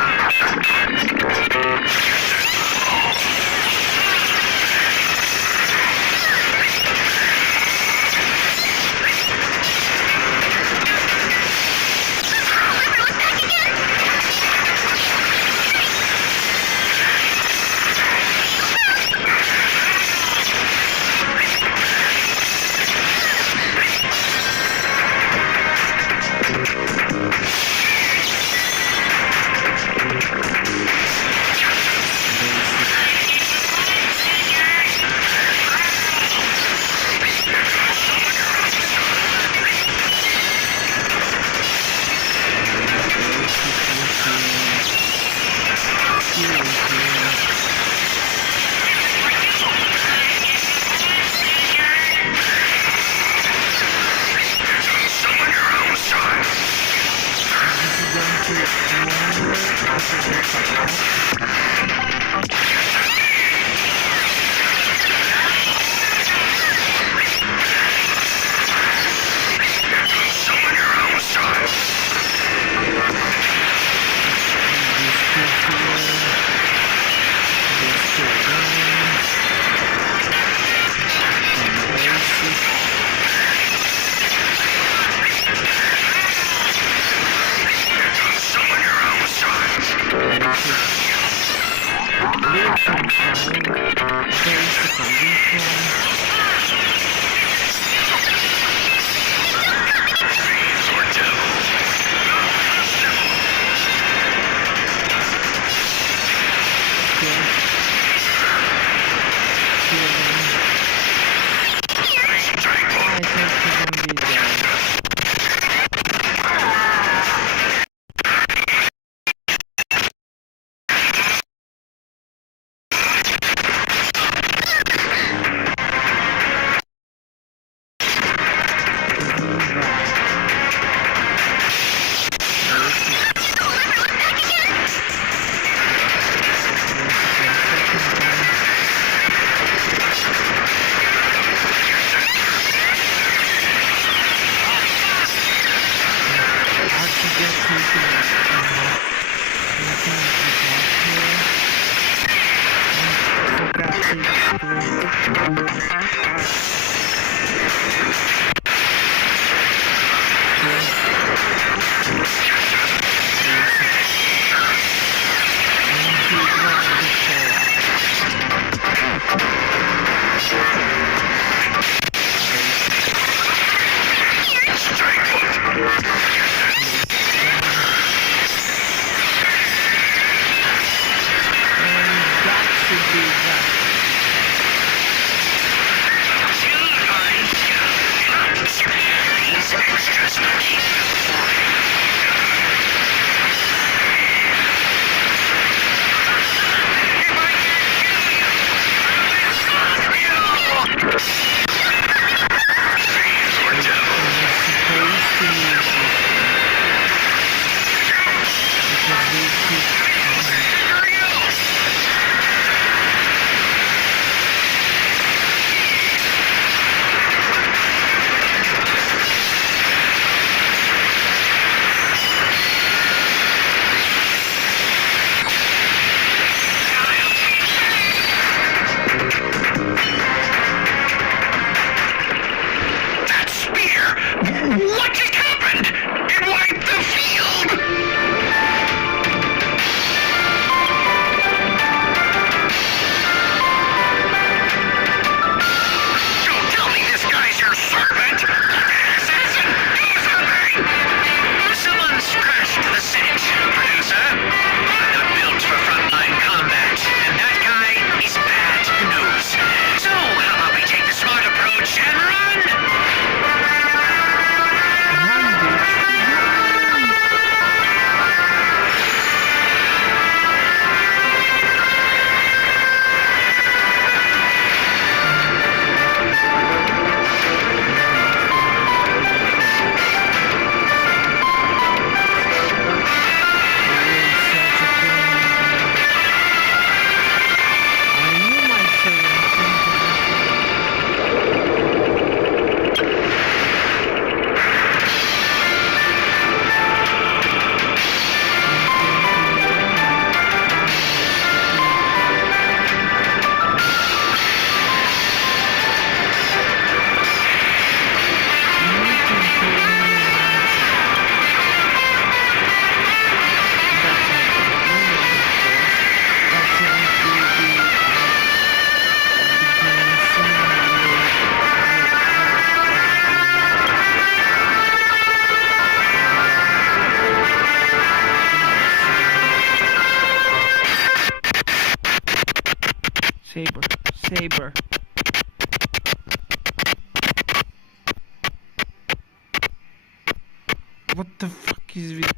What the fuck is with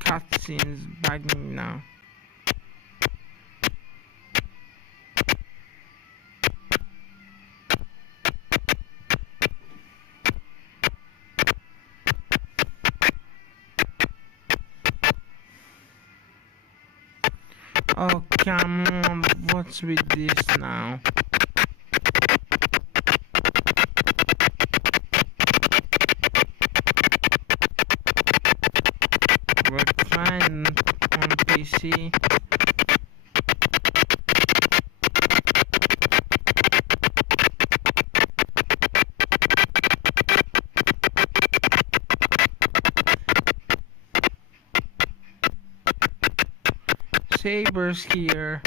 cutscenes bugging now? Oh, come on, what's with this now? We're trying on PC. Saber's here.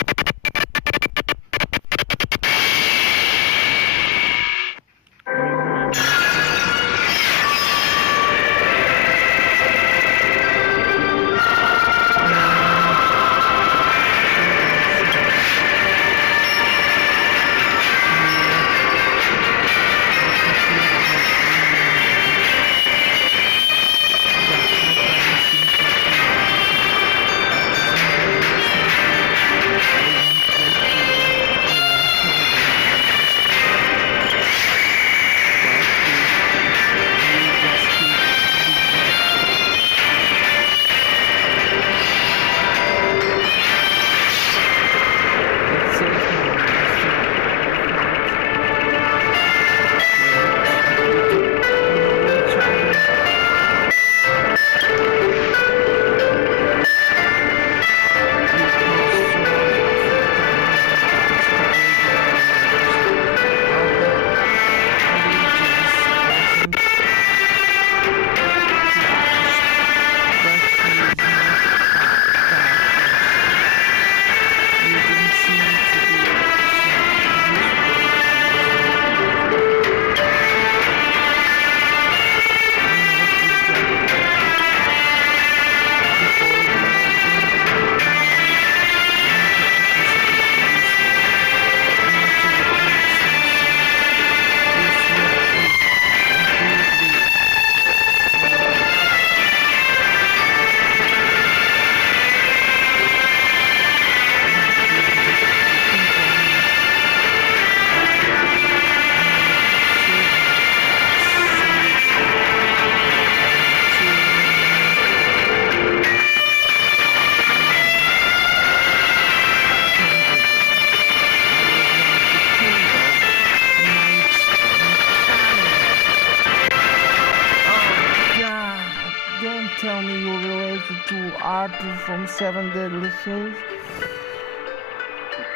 Tell me you're related to Arthur from Seven Deadly Sins.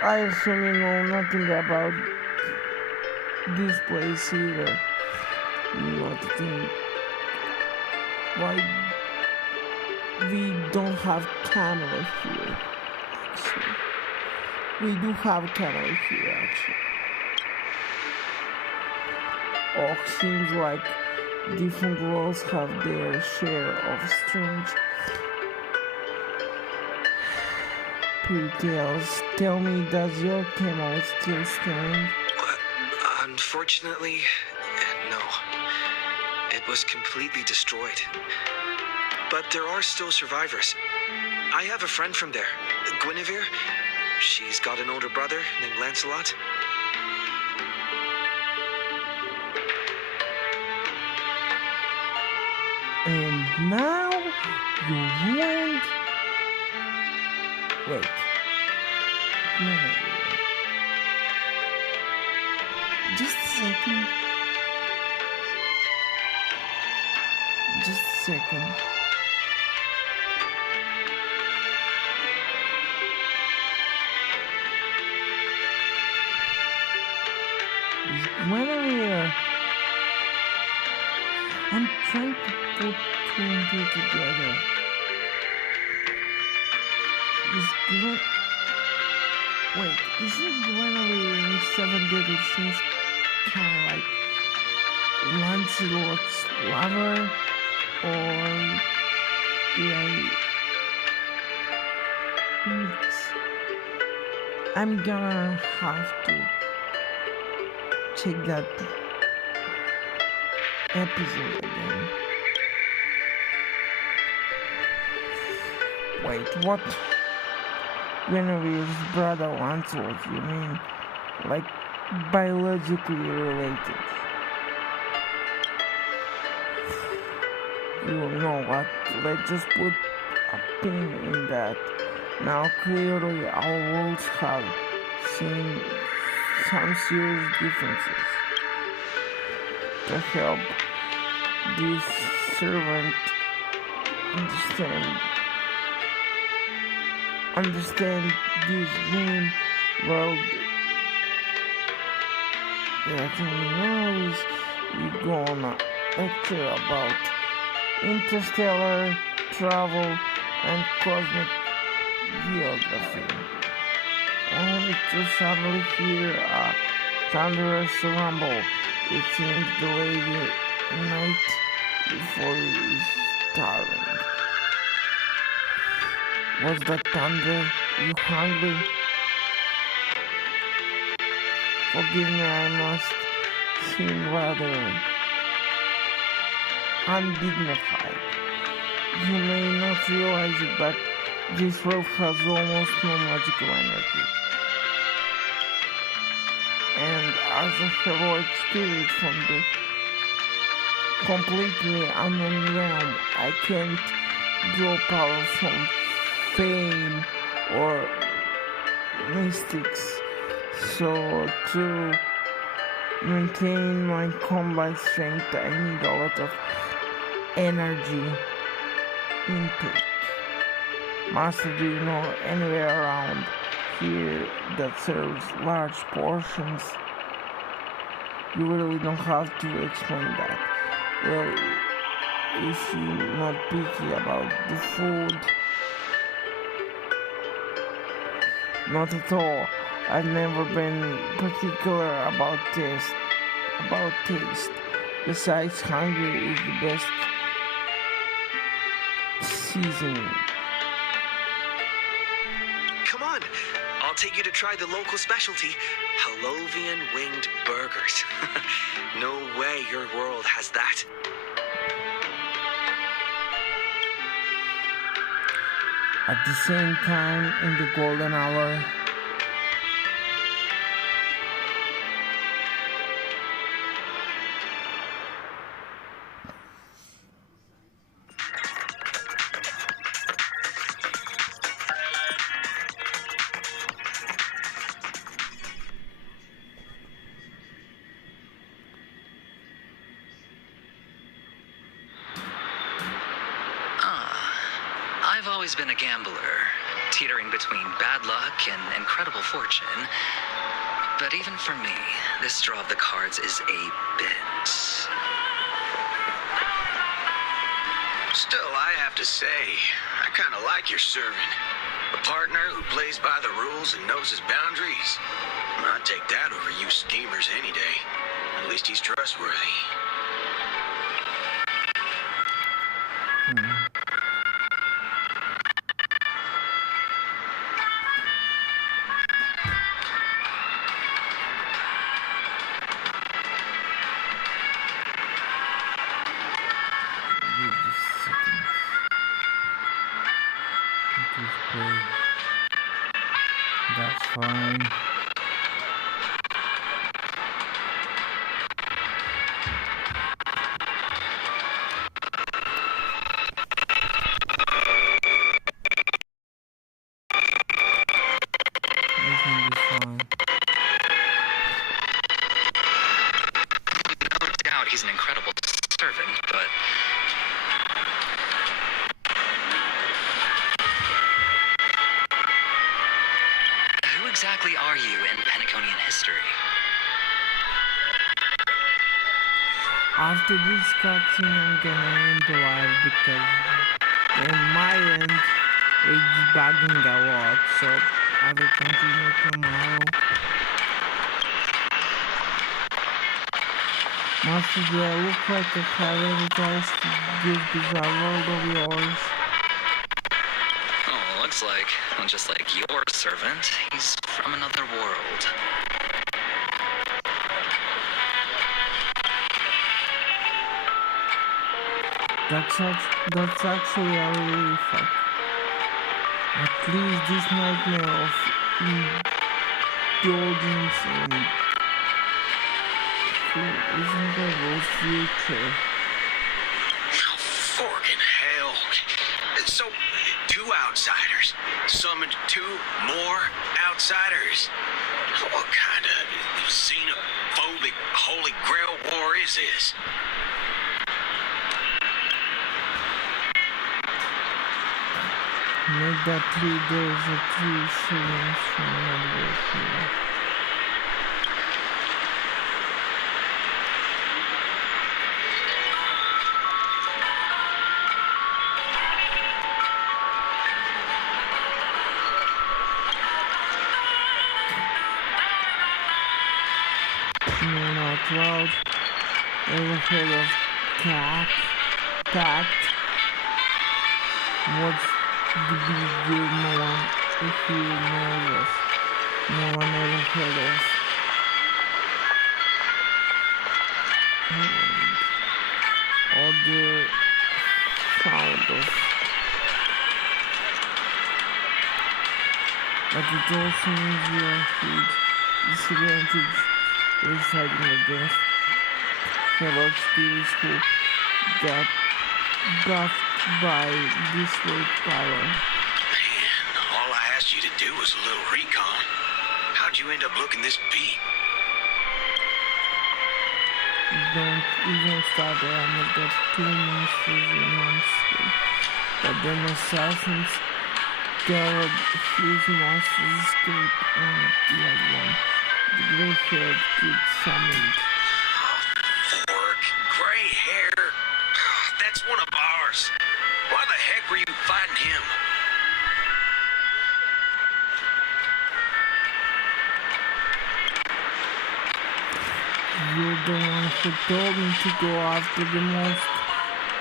I assume you know nothing about this place either. You know what to think. Why we don't have camera here, actually. We do have a camera here, actually. Oh, seems like different worlds have their share of strange details. Tell me, does your camera still stand? Unfortunately, no. It was completely destroyed. But there are still survivors. I have a friend from there, Guinevere. She's got an older brother named Lancelot. And now you ruined. Wait. No. Just a second. Just a second. Is Guinevere? I'm trying to put two and two together. Wait, isn't Guinevere in Seven Deadly Sins kind of like Lancelot's lover? Or did I mix? I'm gonna have to check that episode again. Wait, what? Guinevere's brother Lancelot, you mean? Like, biologically related? You know what? Let's just put a pin in that. Now, clearly, our worlds have seen some serious differences. To help this servant understand this dream world, the thing he knows we're gonna lecture about interstellar travel and cosmic geography, only to suddenly hear a thunderous rumble. It seems the lady night before is starving. Was that thunder? You hungry? Forgive me, I must seem rather undignified. You may not realize it, but this world has almost no magical energy. And as a heroic spirit from the completely unknown realm, I can't draw power from fame or mystics. So to maintain my combat strength, I need a lot of energy intake. Master, do you know anywhere around here that serves large portions? You really don't have to explain that. Well, if you're not picky about the food, not at all. I've never been particular about taste. Besides, hungry is the best seasoning. Come on, I'll take you to try the local specialty, Halovian winged burgers. No way your world has that. At the same time, in the golden hour, I've always been a gambler, teetering between bad luck and incredible fortune. But even for me, this draw of the cards is a bit... Still, I have to say, I kind of like your servant. A partner who plays by the rules and knows his boundaries. I'd take that over you schemers any day. At least he's trustworthy. That's fine. Everything is fine. No doubt he's an incredible servant, but... Who exactly are you in Penaconian history? After this cutscene, I'm gonna end the live because in my end, it's bugging a lot, so I will continue tomorrow. Master, do I look like I have any ties to this bizarre world of yours? Oh, looks like, well, just like your servant, he's from another world. That's actually a really At least this nightmare of indulgence and isn't the worst future. Oh, forking hell. So, 2 outsiders summoned 2 more outsiders. What kind of xenophobic Holy Grail war is this? Make that 3 days or 3 shillings from another here. No, not loud. Ever heard of Pact? What's the big deal? No one here knows us. No one ever heard of. Or the sound of. But it also means we are huge disadvantage. We're fighting against fellow spirits who get buffed by this weight power. Man, all I asked you to do was a little recon. How'd you end up looking this beat? Don't even start there. I made that 2 monsters in 1 sleep. But then assassins gathered his monsters escape and the other one. The gray-haired kid summoned. Fork, gray hair. That's one of ours. Why the heck were you fighting him? You're the one who told me to go after the most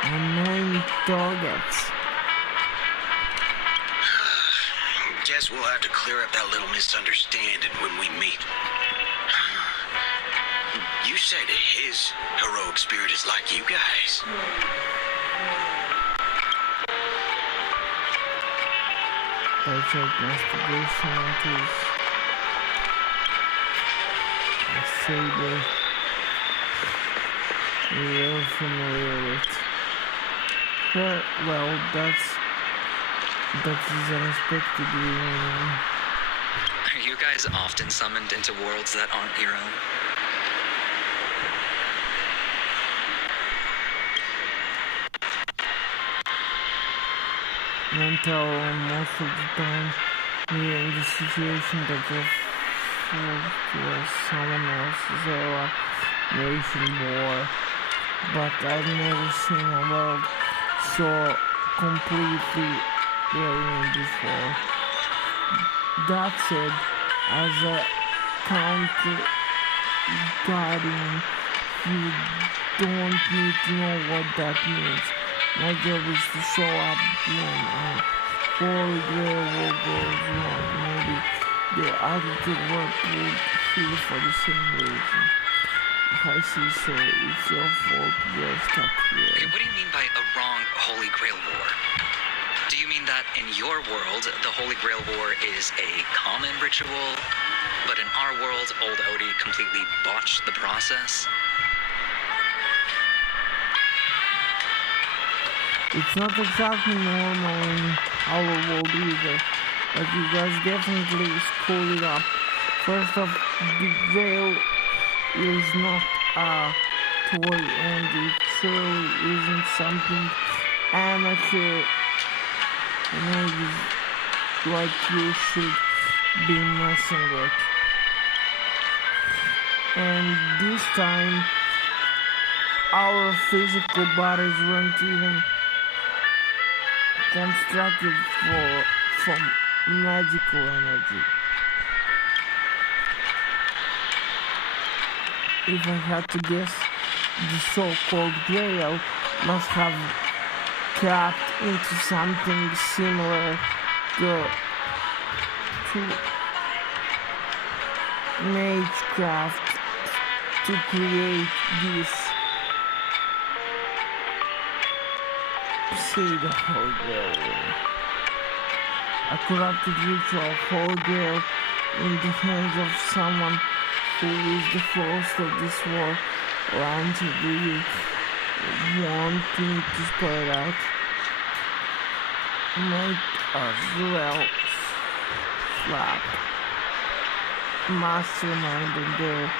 annoying targets. Guess we'll have to clear up that little misunderstanding when we meet. You said his heroic spirit is like you guys. That's like masturbation into a saber. We're familiar with. Well, that is unexpected reunion. Are you guys often summoned into worlds that aren't your own? Mental most of the time we're in the situation that was someone else's era, nation war, but I've never seen a world so completely alien before. That said, as a counter guardian, you don't need to know what that means. My job is to show up when a Holy Grail war goes wrong. Maybe the attitude work would heal for the same reason. I see, so it's your fault you're stuck here. Okay, what do you mean by a wrong Holy Grail war? Do you mean that in your world, the Holy Grail war is a common ritual, but in our world, old Odie completely botched the process? It's not exactly normal in our world either, but you guys definitely screwed it up. First off, the Grail is not a toy, and it surely isn't something amateur like you should be messing with. And this time, our physical bodies weren't even constructed from magical energy. If I had to guess, the so-called Grail must have tapped into something similar to magecraft to create this pseudo Grail. A corrupted ritual Holy Grail in the hands of someone who is the first of this war. Lance, do you want me to spell it out? Might as well slap Mastermind in their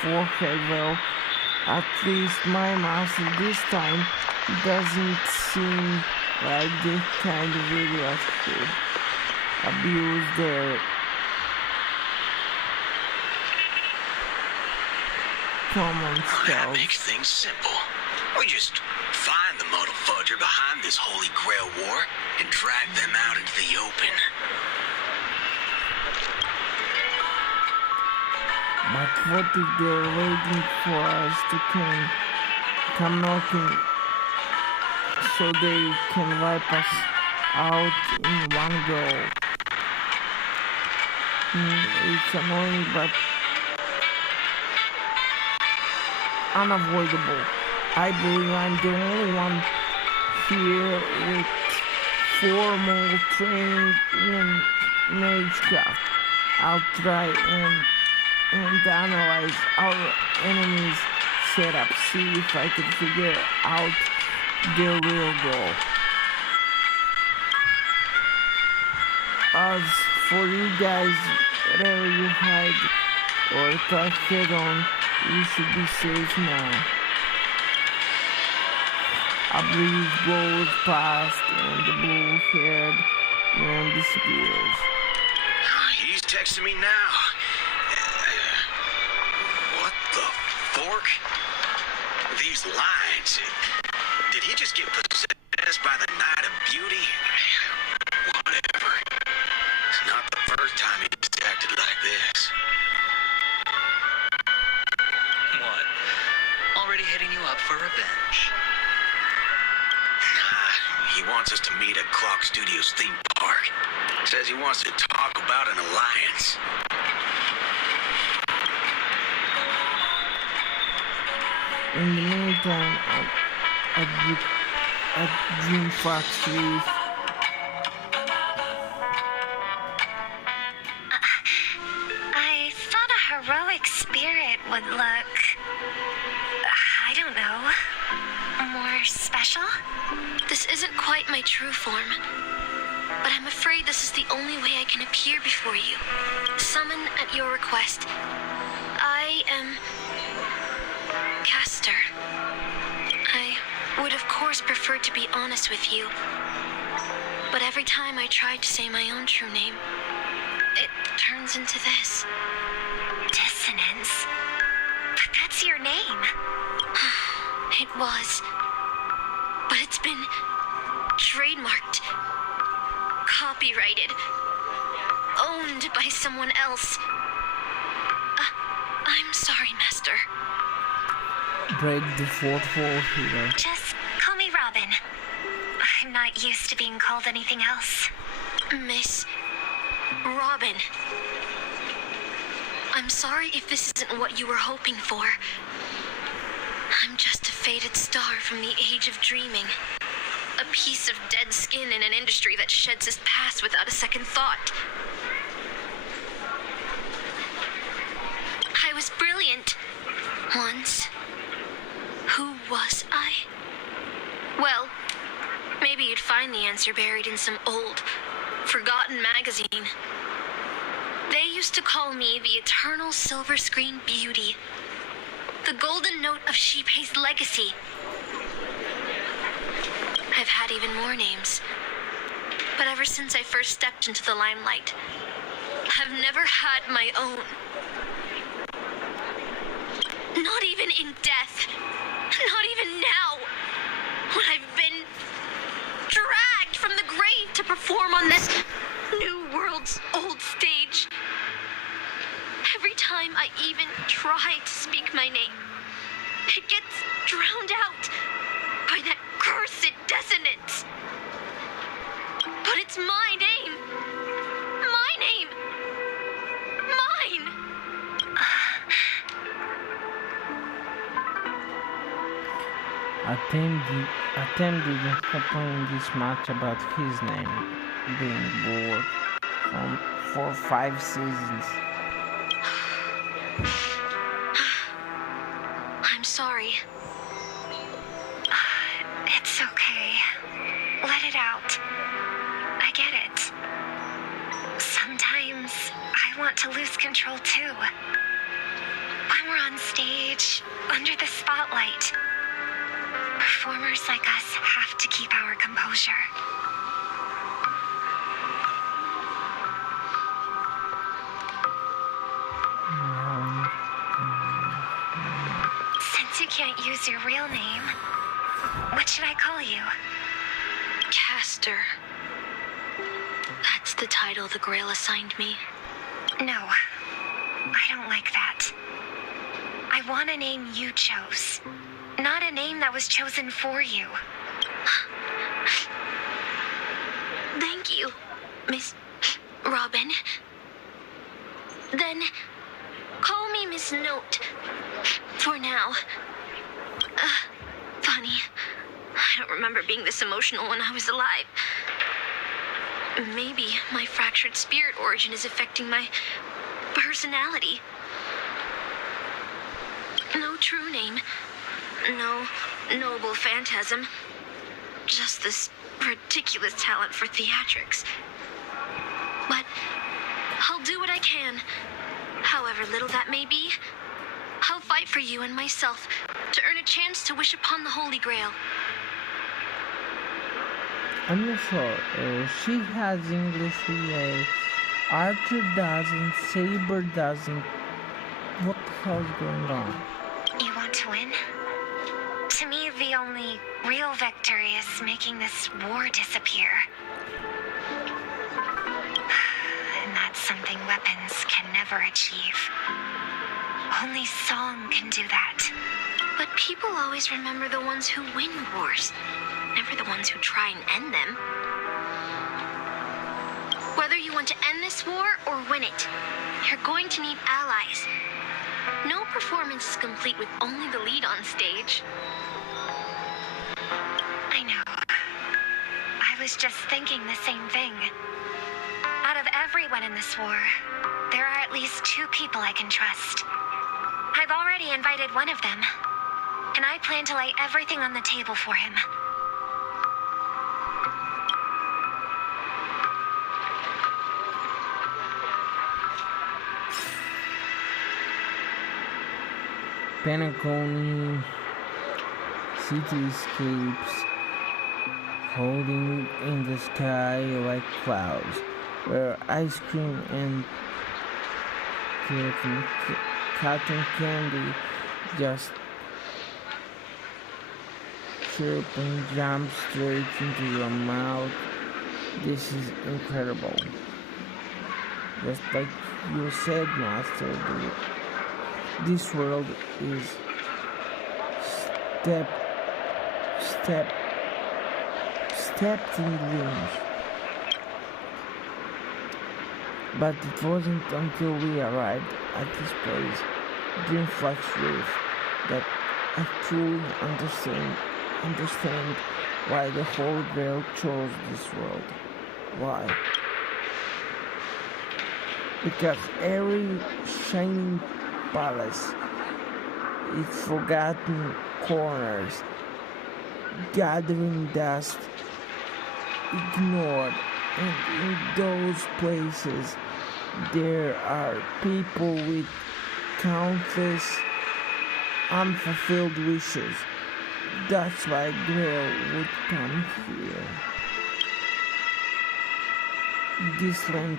forehead. Well, at least my master this time doesn't seem like the kind of idiot who abuse their common That spells. makes things simple. We just find the modal fudger behind this Holy Grail war and drag them out into the open. But what if they're waiting for us to come knocking so they can wipe us out in one go? It's annoying but unavoidable. I believe I'm the only one here with formal training in magecraft. I'll try and analyze our enemies' setup, see if I can figure out their real goal. As for you guys, wherever you hide or attack head on, you should be safe now. A breeze blows past and the blue-haired man disappears. He's texting me now. What the fork? These lines. Did he just get possessed by the Night of Beauty? Whatever. It's not the first time he's acted like this. What? Already hitting you up for revenge? He wants us to meet at Clock Studios theme park. Says he wants to talk about an alliance. In the meantime, at Dream Factory, I thought a heroic spirit would look, I don't know, more special? This isn't quite my true form, but I'm afraid this is the only way I can appear before you. Summon at your request. I am Castor. I would of course prefer to be honest with you, but every time I try to say my own true name, it turns into this. Dissonance. But that's your name. It was, but it's been trademarked, copyrighted, owned by someone else. I'm sorry, Master. break the fourth wall here. Just call me Robin. I'm not used to being called anything else. Miss Robin. I'm sorry if this isn't what you were hoping for. I'm just a faded star from the age of dreaming. A piece of dead skin in an industry that sheds its past without a second thought. I was brilliant once. Who was I? Well, maybe you'd find the answer buried in some old, forgotten magazine. They used to call me the Eternal Silver Screen Beauty. The golden note of Shipei's legacy. I've had even more names. But ever since I first stepped into the limelight, I've never had my own. Not even in death. Not even now. When I've been dragged from the grave to perform on this new world's old stage. Every time I even try to speak my name, it gets drowned out by that cursed dissonance. But it's my name. My name. Mine. Atem didn't complain this much about his name. being bored for 5 seasons. I'm sorry. It's okay. Let it out. I get it. Sometimes I want to lose control too. When we're on stage, under the spotlight, performers like us have to keep our composure. Since you can't use your real name, what should I call you? Castor. That's the title the Grail assigned me. No, I don't like that. I want a name you chose, not a name that was chosen for you. Thank you, Miss Robin. Then, call me Miss Note. For now. Funny. I don't remember being this emotional when I was alive. Maybe my fractured spirit origin is affecting my personality. No true name. No noble phantasm. Just this ridiculous talent for theatrics. But I'll do what I can. However little that may be, I'll fight for you and myself to earn a chance to wish upon the Holy Grail. I'm not sure. She has English relay. Archer doesn't. Saber doesn't. What the hell is going on? You want to win? To me, the only real victory is making this war disappear. And that's something weapons can never achieve. Only song can do that. But people always remember the ones who win wars, never the ones who try and end them. Whether you want to end this war or win it, you're going to need allies. No performance is complete with only the lead on stage. I know. I was just thinking the same thing. Out of everyone in this war, there are at least 2 people I can trust. I've already invited one of them, and I plan to lay everything on the table for him. Penacony cityscapes holding in the sky like clouds, where ice cream and cotton candy just chirp and jump straight into your mouth. This is incredible. Just like you said, Master, this world is stepped in dreams. But it wasn't until we arrived at this place, Dreamflux Reef, that I truly understand why the Holy Grail chose this world. Why? Because every shining palace, its forgotten corners, gathering dust, ignored, and in those places there are people with countless unfulfilled wishes. That's why Grail would come here. This land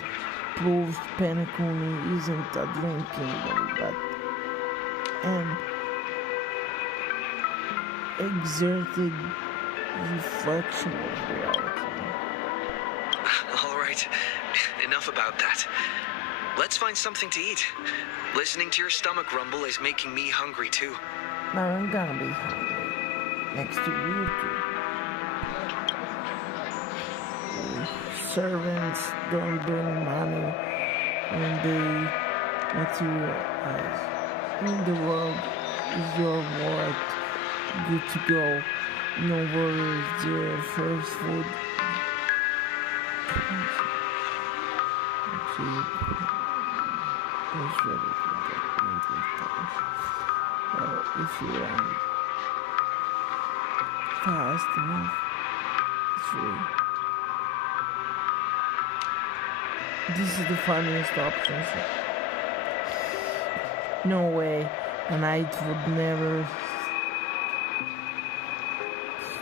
proves Penacony isn't a dream kingdom, but an exerted reflection of reality. All right, enough about that. Let's find something to eat. Listening to your stomach rumble is making me hungry too. Now I'm gonna be hungry. Next to you two. Servants don't bring money when they materialize. In the world is your word good to go. No worries, dear. First food If you run fast enough, it's free. This is the funniest option. No way, and I would never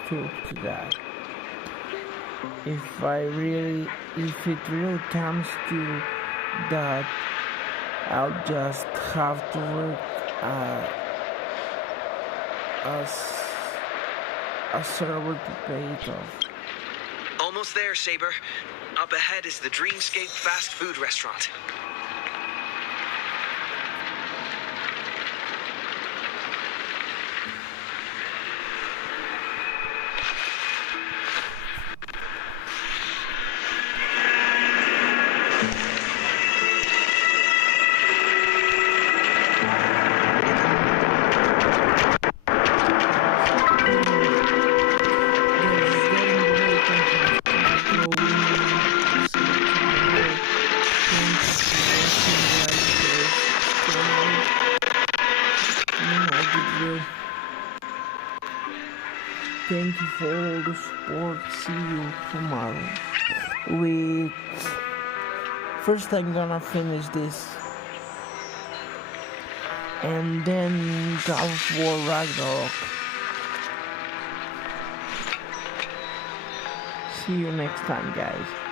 stoop to that. If it really comes to that, I'll just have to work a server to pay it off. Almost there, Saber. Up ahead is the Dreamscape fast food restaurant. Thank you for all the support. See you tomorrow. First I'm gonna finish this, and then God of War Ragnarok. See you next time, guys.